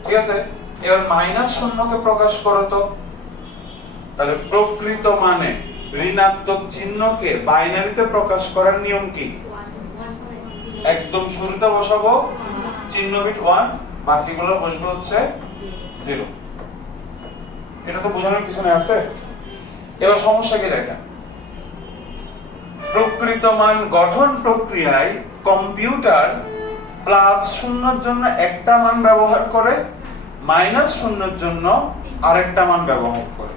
ঠিক আছে? এবার -0 কে প্রকাশ করো তো। তাহলে প্রকৃত মানে ঋণাত্মক চিহ্নকে বাইনারিতে প্রকাশ করার নিয়ম কি? একদম শুরুতে বসাবো চিহ্ন বিট 1, বাকিগুলো বসবে হচ্ছে 0। এটা তো বোঝানোর কিছু না আছে? এবার সমস্যা কি দেখেন, প্রকৃত মান গঠন প্রক্রিয়ায় কম্পিউটার +0 এর জন্য একটা মান ব্যবহার করে, -0 এর জন্য আরেকটা মান ব্যবহার করে।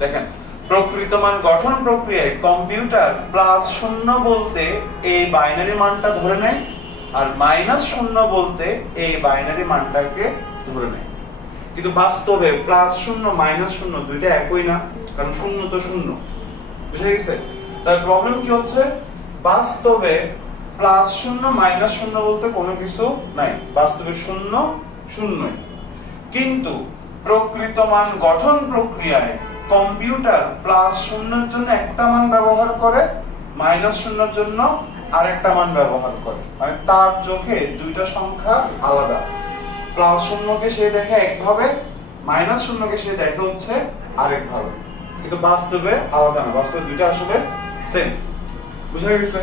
দেখেন, প্রকৃত মান গঠন প্রক্রিয়ায় কম্পিউটার +0 বলতে এই বাইনারি মানটা ধরে নেয়, আর -0 বলতে এই বাইনারি মানটাকে ধরে নেয়। কিন্তু বাস্তবে +0 -0 দুইটা একই না, কারণ 0 তো 0। বুঝে গেছে? তার প্রবলেম কি হচ্ছে? বাস্তবে +0 -0 বলতে কোনো কিছু নাই, বাস্তবে 0 0ই। কিন্তু প্রকৃত মান গঠন প্রক্রিয়ায় কম্পিউটার +0 এর জন্য একটা মান ব্যবহার করে, -0 এর জন্য আরেকটা মান ব্যবহার করে। মানে তার চোখে দুইটা সংখ্যা আলাদা। প্লাস শূন্যকে সে দেখে একভাবে, মাইনাস শূন্যকে সে দেখে হচ্ছে আরেকভাবে, কিন্তু বাস্তবে আলাদা না, বাস্তবে দুইটা আসলে সেম। বুঝা গেছে?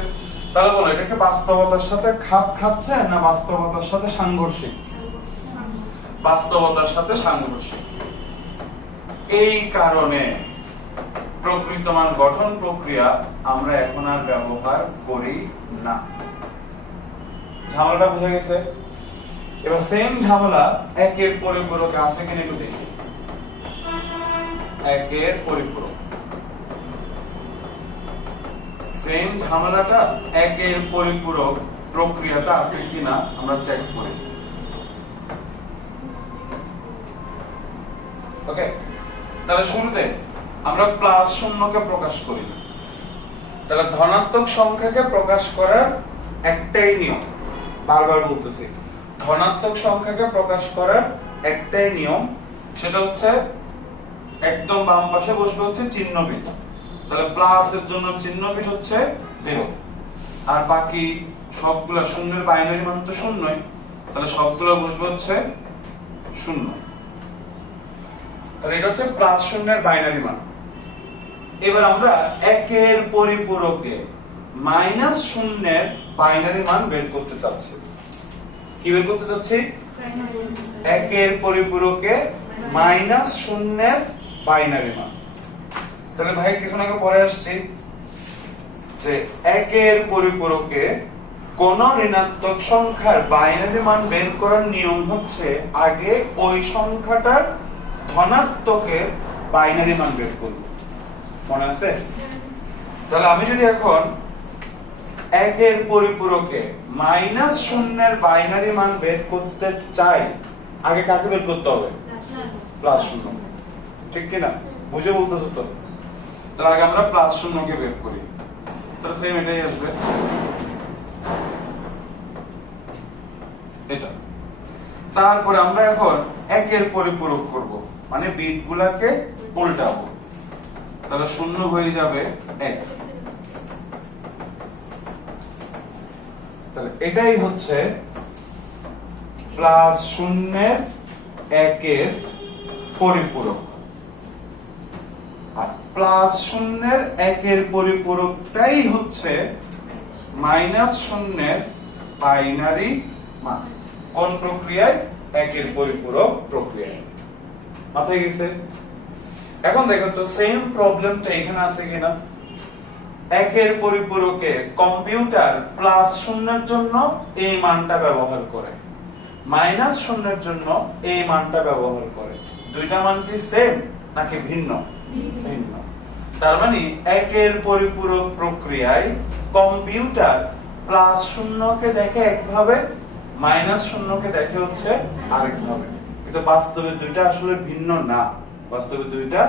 তাহলে বলো এটা কি বাস্তবতার সাথে খাপ খাচ্ছে না বাস্তবতার সাথে সাংঘর্ষিক? বাস্তবতার সাথে সাংঘর্ষিক। এই কারণে প্রকৃত মান গঠন প্রক্রিয়া আমরা এখন আর ব্যবহার করি না। ঝামেলাটা বুঝা গেছে? এবার সেম ঝামেলা একের পরিপূরকে আছে কিনা একটু দেখি। একের পরিপূরক, সেম ঝামেলাটা একের পরিপূরক প্রক্রিয়াতে আছে কিনা আমরা চেক করি। ওকে, তাহলে শুরুতে আমরা প্লাস শূন্যকে প্রকাশ করি। তাহলে ধনাত্মক সংখ্যাকে প্রকাশ করার একটাই নিয়ম, বারবার বলতেছি, ধনাত্মক সংখ্যাকে প্রকাশ করার একটাই নিয়ম, সেটা হচ্ছে একদম বাম পাশে বসবে হচ্ছে চিহ্নবিট। তাহলে প্লাস এর জন্য চিহ্নবিট হচ্ছে 0, আর বাকি সবগুলো শূন্যের বাইনারি মান তো শূন্যই, তাহলে সবগুলো বসবে হচ্ছে 0। তাহলে এটা হচ্ছে প্লাস শূন্যের বাইনারি মান। এবার আমরা একের পরিপূরকে মাইনাস শূন্যের বাইনারি মান বের করতে চাচ্ছি। কি বের করতে চাচ্ছি? একের পরিপূরকে মাইনাস শূন্যের বাইনারি মান। তাহলে ভাই কিছুক্ষণ আগে পরে আসছি যে একের পরিপূরকে কোন ঋণাত্মক সংখ্যার বাইনারি মান বের করার নিয়ম হচ্ছে আগে ওই সংখ্যাটার ধনাত্মকের বাইনারি মান বের করব। মনে আছে? তাহলে আমি যদি এখন একের পরিপূরকে মাইনাস শূন্যের বাইনারি মান বের করতে চাই, আগে কাকে বের করতে হবে? প্লাস শূন্য। ঠিক কিনা? বুঝে বলতেছো তো? তাহলে আগে আমরা প্লাস শূন্যকে বের করি। তাহলে সেম এটাই আসবে, এটা। তারপরে আমরা এখন একের পরিপূরক করব, মানে বিট গুলাকে উল্টাবো। তাহলে শূন্য হয়ে যাবে 1। তাহলে এটাই হচ্ছে প্লাস শূন্যের একের পরিপূরক। আর প্লাস শূন্যের একের পরিপূরকটাই হচ্ছে মাইনাস শূন্যের বাইনারি মান। কোন প্রক্রিয়ায়? একের পরিপূরক প্রক্রিয়ায়। মাথায় গেছে? এখন দেখো তো সেম প্রবলেমটা এখানে আছে কিনা। একের পরিপূরকে কম্পিউটার প্লাস শূন্যের জন্য এই মানটা ব্যবহার করে, মাইনাস শূন্যের জন্য এই মানটা ব্যবহার করে। দুইটা মান কি সেম নাকি ভিন্ন? ভিন্ন। তার মানে একের পরিপূরক প্রক্রিয়ায় কম্পিউটার প্লাস শূন্যকে দেখে একভাবে, মাইনাস শূন্যকে দেখে হচ্ছে আরেকভাবে, কিন্তু বাস্তবে দুইটা আসলে ভিন্ন না, বাস্তবে দুইটা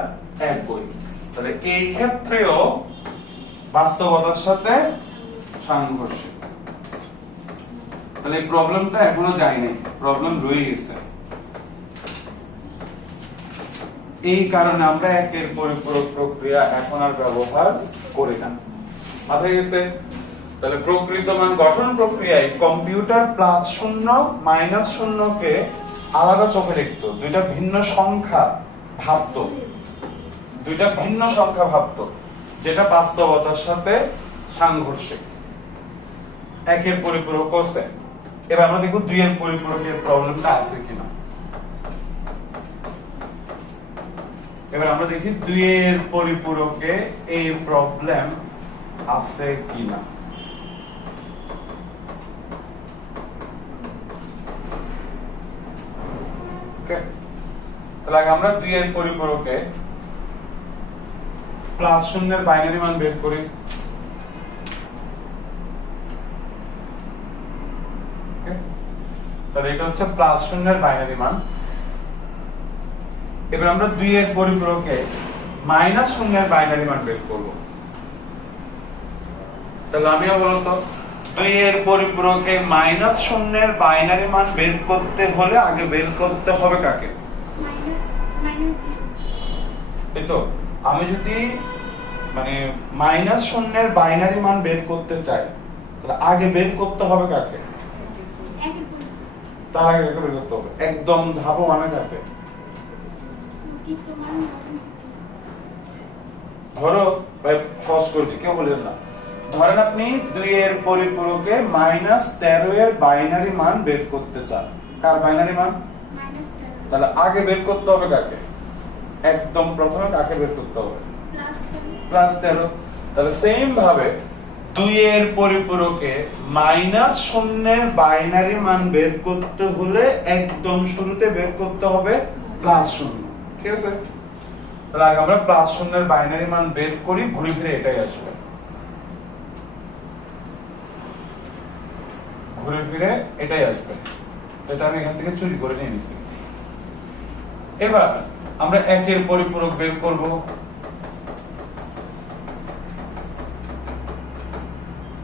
একই। তাহলে এই ক্ষেত্রেও বাস্তবতার সাথে সাংঘর্ষিক। তাহলে এই প্রবলেমটা এখনো যায়নি, প্রবলেম রয়ে গেছে। এই কারণে আমরা একের পরিপূরক প্রক্রিয়া এখন আর ব্যবহার করি না। মাথায় গেছে? তাহলে প্রকৃত মান গঠন প্রক্রিয়ায় কম্পিউটার প্লাস শূন্য মাইনাস শূন্যকে আলাদা চোখে দেখতো, দুইটা ভিন্ন সংখ্যা ভাবতো, দুইটা ভিন্ন সংখ্যা ভাবতো, যেটা বাস্তবতার সাথে সাংঘর্ষিক। একের পরিপূরক করছে। এবার আমরা দেখব দুইয়ের পরিপূরকের প্রবলেমটা আছে কিনা। এবার আমরা দেখি দুইয়ের পরিপূরকে এই প্রবলেম আছে কিনা। ওকে, তাহলে আমরা দুইয়ের পরিপূরকে প্লাস শূন্যের বাইনারি মান বের করি। তাহলে এটা হচ্ছে প্লাস শূন্যের বাইনারি মান। এবার আমরা দুইয়ের পরিপূরকে মাইনাস শূন্যের বাইনারি মান বের করব। তাহলে আমিও বলতো দুইয়ের পরিপূরকে মাইনাস শূন্যের বাইনারি মান বের করতে হলে আগে বের করতে হবে কাকে? এই তো, আমি যদি মানে মাইনাস শূন্যের বাইনারি মান বের করতে চাই, তাহলে আগে বের করতে হবে কাকে? তার আগে কাকে বের করতে হবে? একদম ধাপ মানে কাকে? ধরো ভাই সহজ করে দিই, কেউ বলেন না। ধরেন আপনি 2 এর পরিপূরকে -13 এর বাইনারি মান বের করতে চান। কার বাইনারি মান? তাহলে আগে বের করতে হবে কাকে? একদম প্রথমে কাকে বের করতে হবে? +13। তাহলে সেম ভাবে 2 এর পরিপূরকে -0 এর বাইনারি মান বের করতে হলে একদম শুরুতে বের করতে হবে +0। ঠিক আছে? তাহলে আগে আমরা +0 এর বাইনারি মান বের করি, ঘুরে ফিরে এটাই আসবে। ঘুরে ফিরে এটাই আসবে। এটা আমি এখান থেকে চুরি করে নিয়ে নিছি। এবার আমরা 1 এর পরিপূরক বের করব।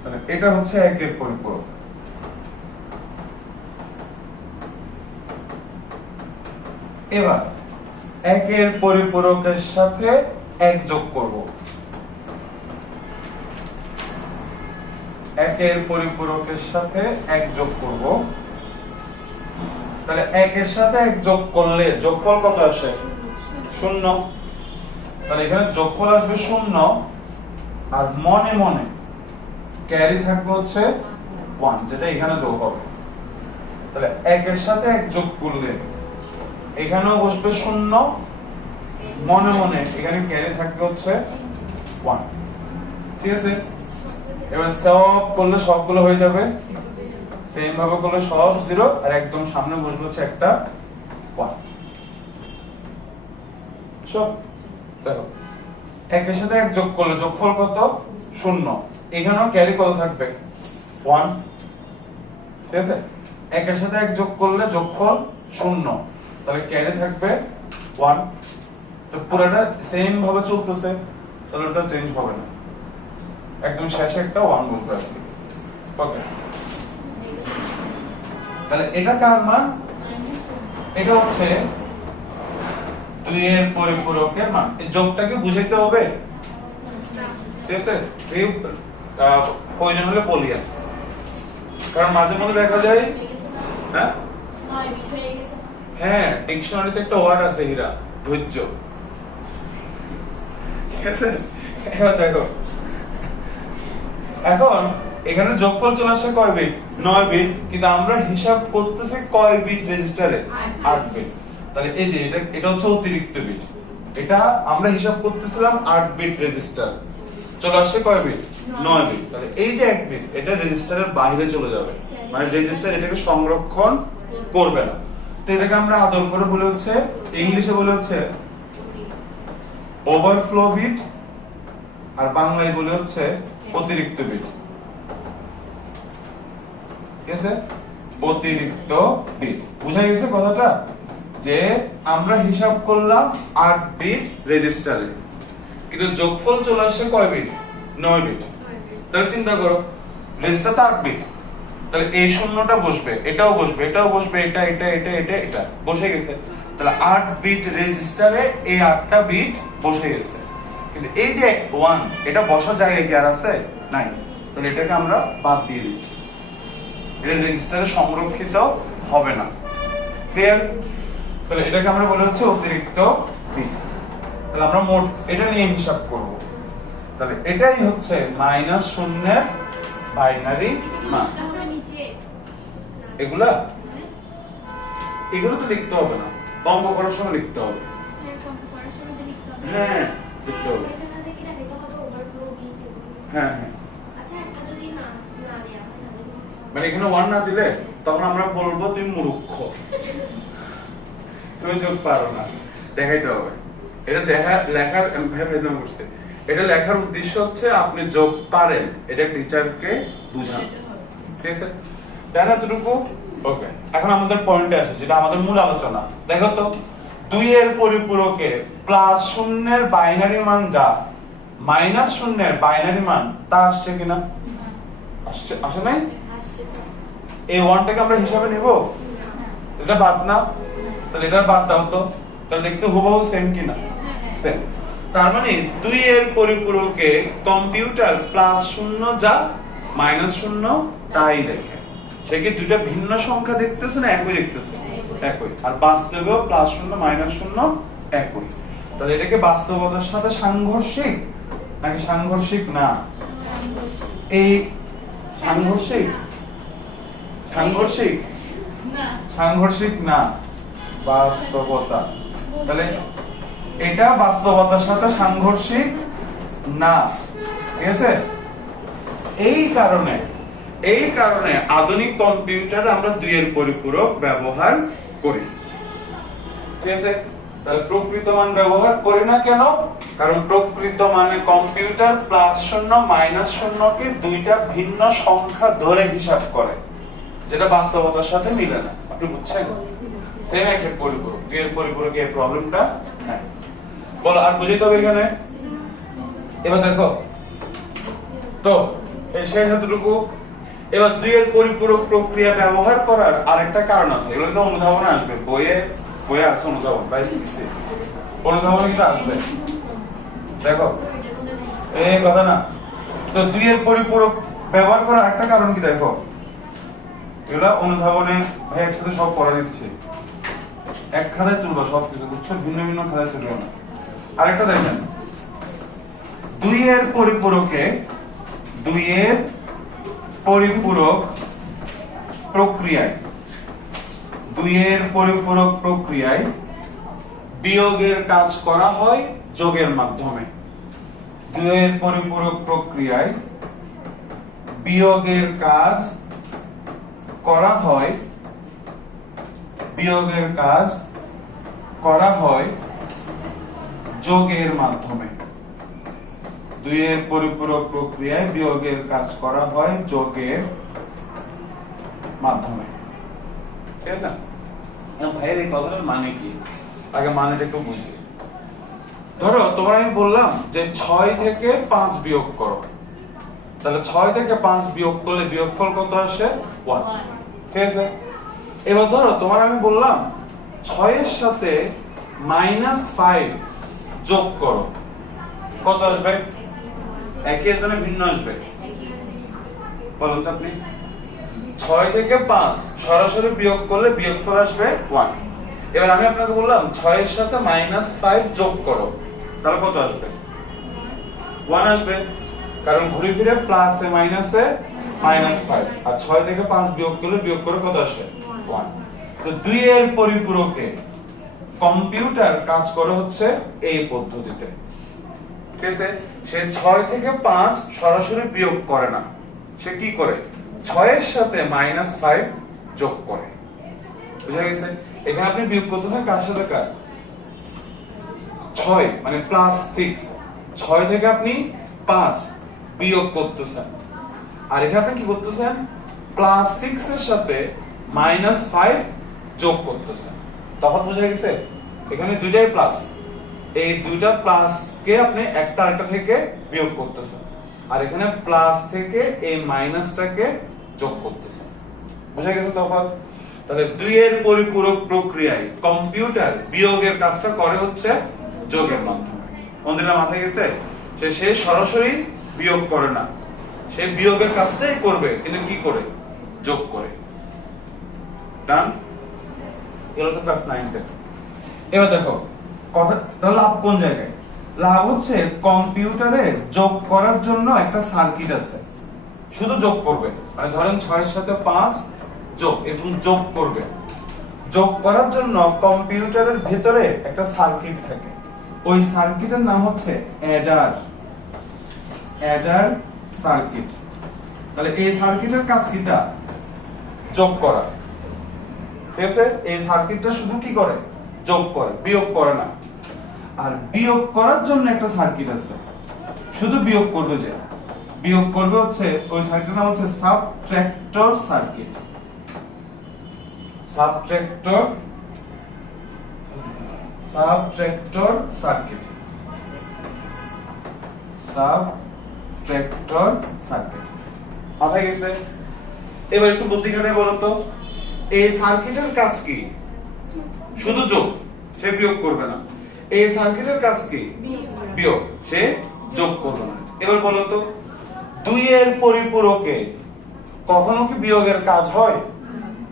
তাহলে এটা হচ্ছে 1 এর পরিপূরক। এবার 1 এর পরিপূরকের সাথে 1 যোগ করব। 1 এর পরিপূরকের সাথে 1 যোগ করব। তাহলে 1 এর সাথে 1 যোগ করলে যোগফল কত আসে? 0। তাহলে এখানে যোগফল আসবে 0 আর মনে মনে ক্যারি থাকবে হচ্ছে 1, যেটা এখানে যোগ হবে। তাহলে 1 এর সাথে 1 যোগ করলে এখানেও বসবে 0, মনে মনে এখানে ক্যারি থাকবে হচ্ছে 1। ঠিক আছে? এবার সব করলে সবগুলো হয়ে যাবে, সেম ভাবে করলে সব 0 আর একদম সামনে বসবে হচ্ছে একটা 1। সব দেখো 1 এর সাথে 1 যোগ করলে যোগফল কত? 0। এখানেও ক্যারি কত থাকবে? 1। ঠিক আছে? 1 এর সাথে 1 যোগ করলে যোগফল 0, তাহলে ক্যারি থাকবে 1। তো পুরোটা সেম ভাবে চলতেছে, তাহলে ওটা চেঞ্জ হবে না, একদম শেষে একটা 1 বসবে আর কি। ওকে, তাহলে এটা কার মান? এটা হচ্ছে 2 এর পরিপূরকের মান। এই যোগটাকে বুঝাইতে হবে, ঠিক আছে? এই প্রয়োজন হলে বলিয়া, কারণ মাঝে মধ্যে দেখা যায় হ্যাঁ হ্যাঁ ডিকশনারিতে একটা ওয়ার্ড আছে হীরা, ধৈর্য। ঠিক আছে? এবার দেখো, এখন এখানে যোগফল চলে আসে কয় বিট? 9 বিট, কিন্তু আমরা হিসাব করতেছি কয় বিট রেজিস্টারে? 8 বিট। তাহলে এই যে এটা হচ্ছে অতিরিক্ত বিট, এটা আমরা হিসাব করতেছিলাম 8 বিট রেজিস্টার, চলে আসছে কয় বিট? 9 বিট। তাহলে এই যে 1 বিট এটা রেজিস্টারের বাইরে চলে যাবে, মানে রেজিস্টার এটাকে সংরক্ষণ করবে না। তো এটাকে আমরা আদর করে বলে হচ্ছে, ইংলিশে বলে হচ্ছে ওভারফ্লো বিট, আর বাংলায় বলে হচ্ছে অতিরিক্ত বিট। ঠিক আছে? অতিরিক্ত বিট। বুঝা গেছে কথাটা? যে আমরা হিসাব করলাম 8 বিট রেজিস্টারে, কিন্তু যোগফল চলে আসছে কয় বিট? 9 বিট। তাহলে চিন্তা করো, রেজিস্টার তো 8 বিট, তাহলে এই শূন্যটা বসবে, এটাও বসবে, এটাও বসবে, এটা এটা এটা এটা এটা বসে গেছে। তাহলে 8 বিট রেজিস্টারে এই 8টা বিট বসে গেছে, কিন্তু এই যে 1 এটা বসার জায়গায় কি আর আছে? নাই। তাহলে এটাকে আমরা বাদ দিয়ে দিচ্ছি, এটা রেজিস্টারে সংরক্ষিত হবে না। ক্লিয়ার? তাহলে এটাকে আমরা বলে হচ্ছে অতিরিক্ত বিট। তাহলে আমরা মোট এটা নিয়ে হিসাব করব। তাহলে এটাই হচ্ছে -0 এর বাইনারি মান। এগুলো তো লিখতে হবে না, অঙ্ক করার সময় লিখতে হবে। হ্যাঁ লিখতে হবে। হ্যাঁ হ্যাঁ, মানে এখানে 1 না দিলে তখন আমরা বলবো তুমি মূর্খ, তুমি যোগ পারো না, দেখাইতে হবে। এটা লেখার ভেবেদন করছে, এটা লেখার উদ্দেশ্য হচ্ছে আপনি যোগ পারেন, এটা টিচারকে বুঝান। ঠিক আছে? তাই না এতটুকু? ওকে, এখন আমাদের পয়েন্টে আসে, যেটা আমাদের মূল আলোচনা। দেখো তো 2 এর পরিপূরকে +0 এর বাইনারি মান যা, -0 এর বাইনারি মান তা আসছে কিনা? আসছে, আসে নাই? এই 1টাকে আমরা হিসাবে নিব? এটা বাদ না, তাহলে এটা বাদ দাও তো, তাহলে দেখতে হুবহু সেম কিনা? সেম। তার মানে 2 এর পরিপূরকে কম্পিউটার +0 যা -0 তাই দেখে। সে কি দুইটা ভিন্ন সংখ্যা দেখতেছে না একই দেখতেছে? একই। আর বাস্তবেও প্লাস শূন্য মাইনাস শূন্য একই। তাহলে এটাকে বাস্তবতার সাথে সাংঘর্ষিক নাকি সাংঘর্ষিক না? এই সাংঘর্ষিক সাংঘর্ষিক সাংঘর্ষিক না, বাস্তবতা। তাহলে এটা বাস্তবতার সাথে সাংঘর্ষিক না, ঠিক আছে? এই কারণে আধুনিক কম্পিউটারে আমরা 2 এর পরিপূরক ব্যবহার করি, ঠিক আছে? তাহলে প্রকৃত মান ব্যবহার করি না কেন? কারণ প্রকৃত মানে কম্পিউটার প্লাস শূন্য মাইনাস শূন্য কে দুইটা ভিন্ন সংখ্যা ধরে হিসাব করে, যেটা বাস্তবতার সাথে মিলে না। আপনি বুঝছেন? সেম একের পরিপূরক, 2 এর পরিপূরক এই প্রবলেমটা নাই। বলো আর বুঝাইতে হবে এখানে। এবার দেখো তো এই শেষ এতটুকু। এবার 2 এর পরিপূরক প্রক্রিয়া ব্যবহার করার আরেকটা কারণ আছে, এগুলো তো অনুধাবনে আসবে, বইয়ে আছে অনুধাবন, অনুধাবনে কিন্তু আসবে। দেখো এই কথা না, তো 2 এর পরিপূরক ব্যবহার করার আরেকটা কারণ কি দেখো, এগুলো অনুধাবনে ভাই একসাথে সব পড়া দিচ্ছে, এক খাতায় তুলবো সবকিছু, বুঝছো? ভিন্ন ভিন্ন খাতায় তুলবো না। আরেকটা দেখেন, 2 এর পরিপূরকে 2 এর পরিপূরক প্রক্রিয়ায় 2 এর পরিপূরক প্রক্রিয়ায় বিয়োগের কাজ করা হয় যোগের মাধ্যমে। 2 এর পরিপূরক প্রক্রিয়ায় বিয়োগের কাজ করা হয় যোগের মাধ্যমে। 2 এর পরিপূরক প্রক্রিয়ায় বিয়োগের কাজ করা হয় যোগের মাধ্যমে, ঠিক আছে? ভাইয়ের এই কথাটার মানে কি, আগে মানেটা একটু বুঝি। ধরো তোমার আমি বললাম যে 6 থেকে 5 বিয়োগ করো, তাহলে 6 থেকে 5 বিয়োগ করলে বিয়োগফল কত আসে? 1, ঠিক আছে? এবার ধরো তোমার আমি বললাম 6 এর সাথে -5 যোগ করো, কত আসবে? একই আসবে না ভিন্ন আসবে? বলুন তো আপনি। 6 থেকে 5 সরাসরি বিয়োগ করলে বিয়োগফল আসবে 1। এবার আমি আপনাকে বললাম 6 এর সাথে -5 যোগ করো, তাহলে কত আসবে? 1 আসবে, কারণ ঘুরে ফিরে প্লাসে মাইনাসে -5, আর 6 থেকে 5 বিয়োগ করলে বিয়োগ করে কত আসে? 1। তো 2 এর পরিপূরকে কম্পিউটার কাজ করে হচ্ছে এই পদ্ধতিতে, ঠিক আছে? সে 6 থেকে 5 সরাসরি বিয়োগ করে না, সে কি করে? 6 এর সাথে -5 যোগ করে, বুঝা গেছে? এখানে আপনি বিয়োগ করতেছেন কার সাথে কার? 6 মানে +6, 6 থেকে আপনি 5 বিয়োগ করতেছেন, আর এখানে আপনি কি করতেছেন? +6 এর সাথে -5 যোগ করতেছেন। তখন বুঝা গেছে? এখানে দুইটাই প্লাস, এই দুইটা প্লাস কে আপনি একটা আরেকটা থেকে বিয়োগ করতেছেন, আর এখানে প্লাস থেকে এই মাইনাসটাকে যোগ করতেছেন। বুঝা গেছে তখন? তাহলে 2 এর পরিপূরক প্রক্রিয়ায় কম্পিউটার বিয়োগের কাজটা করে হচ্ছে যোগের মাধ্যমে। মন্দিরা মাথায় গেছে? সে সরাসরি বিয়োগ করে না, সে বিয়োগের কাজটাই করবে, কিন্তু কি করে? যোগ করে। ডান? এগুলো তো ক্লাস 9-10। এবার দেখো কথা, তাহলে লাভ কোন জায়গায়? লাভ হচ্ছে কম্পিউটারে যোগ করার জন্য একটা সার্কিট আছে, শুধু যোগ করবে। মানে ধরেন 6 এর সাথে 5 যোগ, এবং যোগ করবে। যোগ করার জন্য কম্পিউটারের ভেতরে একটা সার্কিট থাকে, ওই সার্কিটের নাম হচ্ছে অ্যাডার সার্কিট। তাহলে এই সার্কিটের কাজ কিটা? যোগ করা, ঠিক আছে? এই সার্কিটটা শুধু কি করে? যোগ করে, বিয়োগ করে না। আর বিয়োগ করার জন্য একটা সার্কিট আছে, শুধু বিয়োগ করবে, যে বিয়োগ করবে হচ্ছে ওই সার্কিটের নাম হচ্ছে subtractor circuit. Subtractor circuit, subtractor circuit. মাথায় গেছে? এবার একটু বুদ্ধি খাটাই বলো তো, এই সার্কিটের কাজ কি? শুধু যোগ, সে বিয়োগ করবে না। এই সার্কিটের কাজ কি? বিয়োগ, সে যোগ করবে না। এবার বলো তো 2 এর পরিপূরকে কখনো কি বিয়োগের কাজ হয়?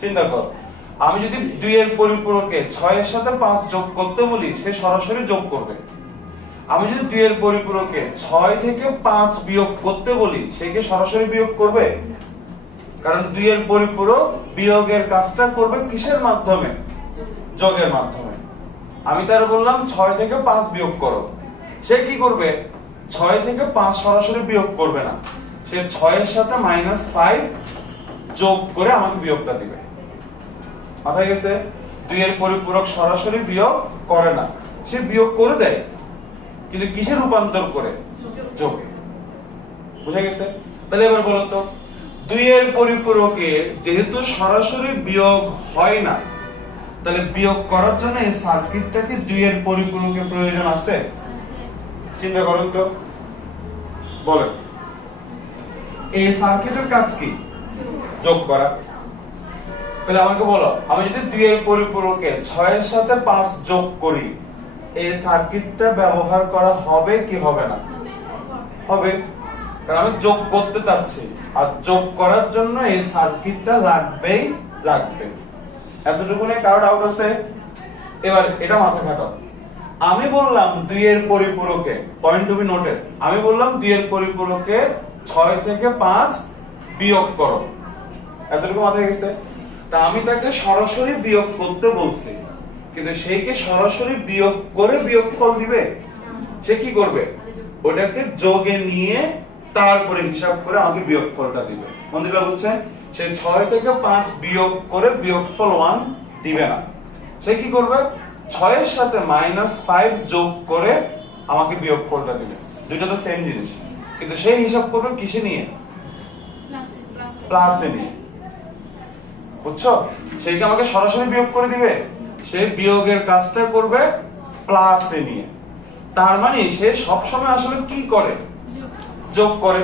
চিন্তা কর, আমি যদি 2 এর পরিপূরকে 6 এর সাথে 5 যোগ করতে বলি, সে সরাসরি যোগ করবে। আমি যদি 2 এর পরিপূরকে 6 থেকে 5 বিয়োগ করতে বলি, সে কি সরাসরি বিয়োগ করবে? কারণ 2 এর পরিপূরক বিয়োগের কাজটা করবে কিসের মাধ্যমে? যোগের মাধ্যমে। আমি তার বললাম 6 থেকে 5 বিয়োগ করো, সে কি করবে? 6 থেকে 5 সরাসরি বিয়োগ করবে না, সে 6 এর সাথে -5 যোগ করে আমাকে বিয়োগটা দিবে। মাথায় গেছে? 2 এর পরিপূরক সরাসরি বিয়োগ করে না, সে বিয়োগ করে দেয়, কিন্তু কিসে রূপান্তর করে? যোগে। বুঝা গেছে? তাহলে এবার বলো তো, 2 এর পরিপূরকে যেহেতু সরাসরি বিয়োগ হয় না, তাহলে বিয়োগ করার জন্য এই সার্কিটটাকে 2 এর পরিপূরকের প্রয়োজন আছে? চিন্তা করুন তো, বলেন। এই সার্কিটের কাজ কি? যোগ করা। তাহলে আমাকে বলো, আমি যদি 2 এর পরিপূরকে 6 এর সাথে 5 যোগ করি, এই সার্কিটটা ব্যবহার করা হবে কি হবে না? হবে, কারণ আমি যোগ করতে চাচ্ছি, আর যোগ করার জন্য এই সার্কিটটা লাগবেই লাগবে। এতটুকু নিয়ে কারো ডাউট আছে? এবার এটা মাথা খাটাও। আমি বললাম 2 এর পরিপূরকে, পয়েন্ট টু বি নোটেড, আমি বললাম 2 এর পরিপূরকে 6 থেকে 5 বিয়োগ করো। এতটুকু মাথায় গেছে? তা আমি তাকে সরাসরি বিয়োগ করতে বলছি, কিন্তু সেই কি সরাসরি বিয়োগ করে বিয়োগফল দিবে? সে কি করবে? ওটাকে যোগে নিয়ে তারপরে হিসাব করে আমাকে বিয়োগফলটা দিবে। বন্ধুরা বুঝছেন? সে 6 থেকে 5 বিয়োগ করে বিয়োগফল 1 দিবে না, সে কি করবে? 6 এর সাথে -5 যোগ করে আমাকে বিয়োগফলটা দিবে। দুইটা তো সেম জিনিস, কিন্তু সেই হিসাব করবে কিসে নিয়ে? প্লাসে নিয়ে। বুঝছো? সে কি আমাকে সরাসরি বিয়োগ করে দিবে? সে বিয়োগের কাজটা করবে প্লাসে নিয়ে। তার মানে সে সবসময় আসলে কি করে? যোগ করে।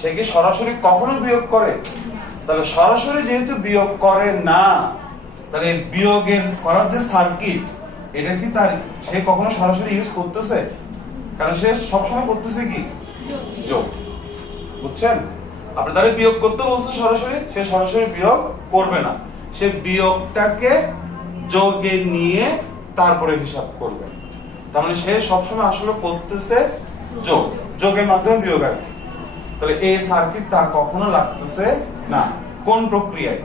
সে কি সরাসরি কখনো বিয়োগ করে? তাহলে সরাসরি যেহেতু বিয়োগ করে না, তাহলে বিয়োগের করার যে সার্কিট, এটা কি তার সে কখনো সরাসরি ইউজ করতেছে? কারণ সে সবসময় করতেছে কি? যোগ। বুঝছেন? আপনি তাহলে বিয়োগ করতে বলছেন সরাসরি, সে সরাসরি বিয়োগ করবে না, সে বিয়োগটাকে যোগে নিয়ে তারপরে হিসাব করবে। তার মানে সে সবসময় আসলে করতেছে যোগ, যোগের মাধ্যমে বিয়োগ আসবে। তাহলে এই সার্কিট তার কখনো লাগতেছে না। কোন প্রক্রিয়ায়?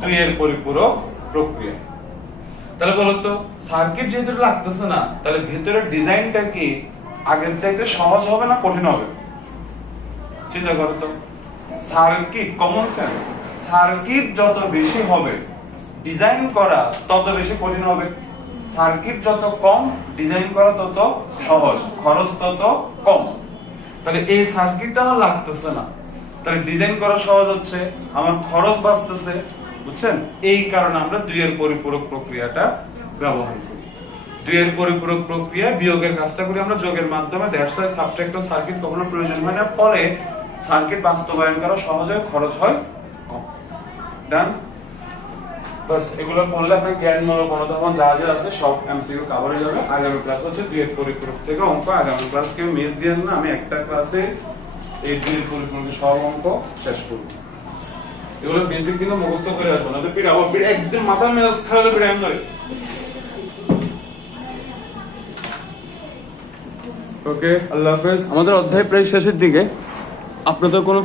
2 এর পরিপূরক প্রক্রিয়ায়। তাহলে বলতো, সার্কিট যেহেতু লাগতেছে না, তাহলে ভিতরের ডিজাইনটা কি আগের চাইতে সহজ হবে না কঠিন হবে? চিন্তা করো তো। সার্কিট, কমন সেন্স, সার্কিট যত বেশি হবে ডিজাইন করা তত বেশি কঠিন হবে। সার্কিট যত কম ডিজাইন করা তত সহজ, খরচ তত কম। তাহলে এই সার্কিটটা আমার লাগতেছে না, তাহলে ডিজাইন করা সহজ হচ্ছে, আমার খরচ বাঁচতেছে। বুঝছেন? এই কারণে আমরা 2 এর পরিপূরক প্রক্রিয়াটা ব্যবহার করি। 2 এর পরিপূরক প্রক্রিয়া বিয়োগের কাজটা করি আমরা যোগের মাধ্যমে। দ্যাটস ওয়াই সাবট্রাক্টর সার্কিট কখনো প্রয়োজন হয় না, ফলে সার্কিট বাস্তবায়ন করা সহজ হয়, খরচ হয় কম। ডান? বাস এগুলো করলে আপনার জ্ঞানমূলক অনুধাবন যা যা আছে সব এমসিকিউ কভার হয়ে যাবে। আগামী ক্লাস হচ্ছে 2 এর পরিপূরক থেকে অঙ্ক। আগামী ক্লাস কেউ মিস দিয়েন না, আমি একটা ক্লাসে এই 2 এর পরিপূরকের সব অঙ্ক শেষ করব। এগুলো বেসিক দিনে মুখস্থ করে আসবো, না তো পিড় একদম মাথা মেজাজ খারাপ হলে পিড় এমন ধরে। ওকে, আল্লাহ হাফেজ। আমাদের অধ্যায় প্রায় শেষের দিকে। আপনাদের কোনো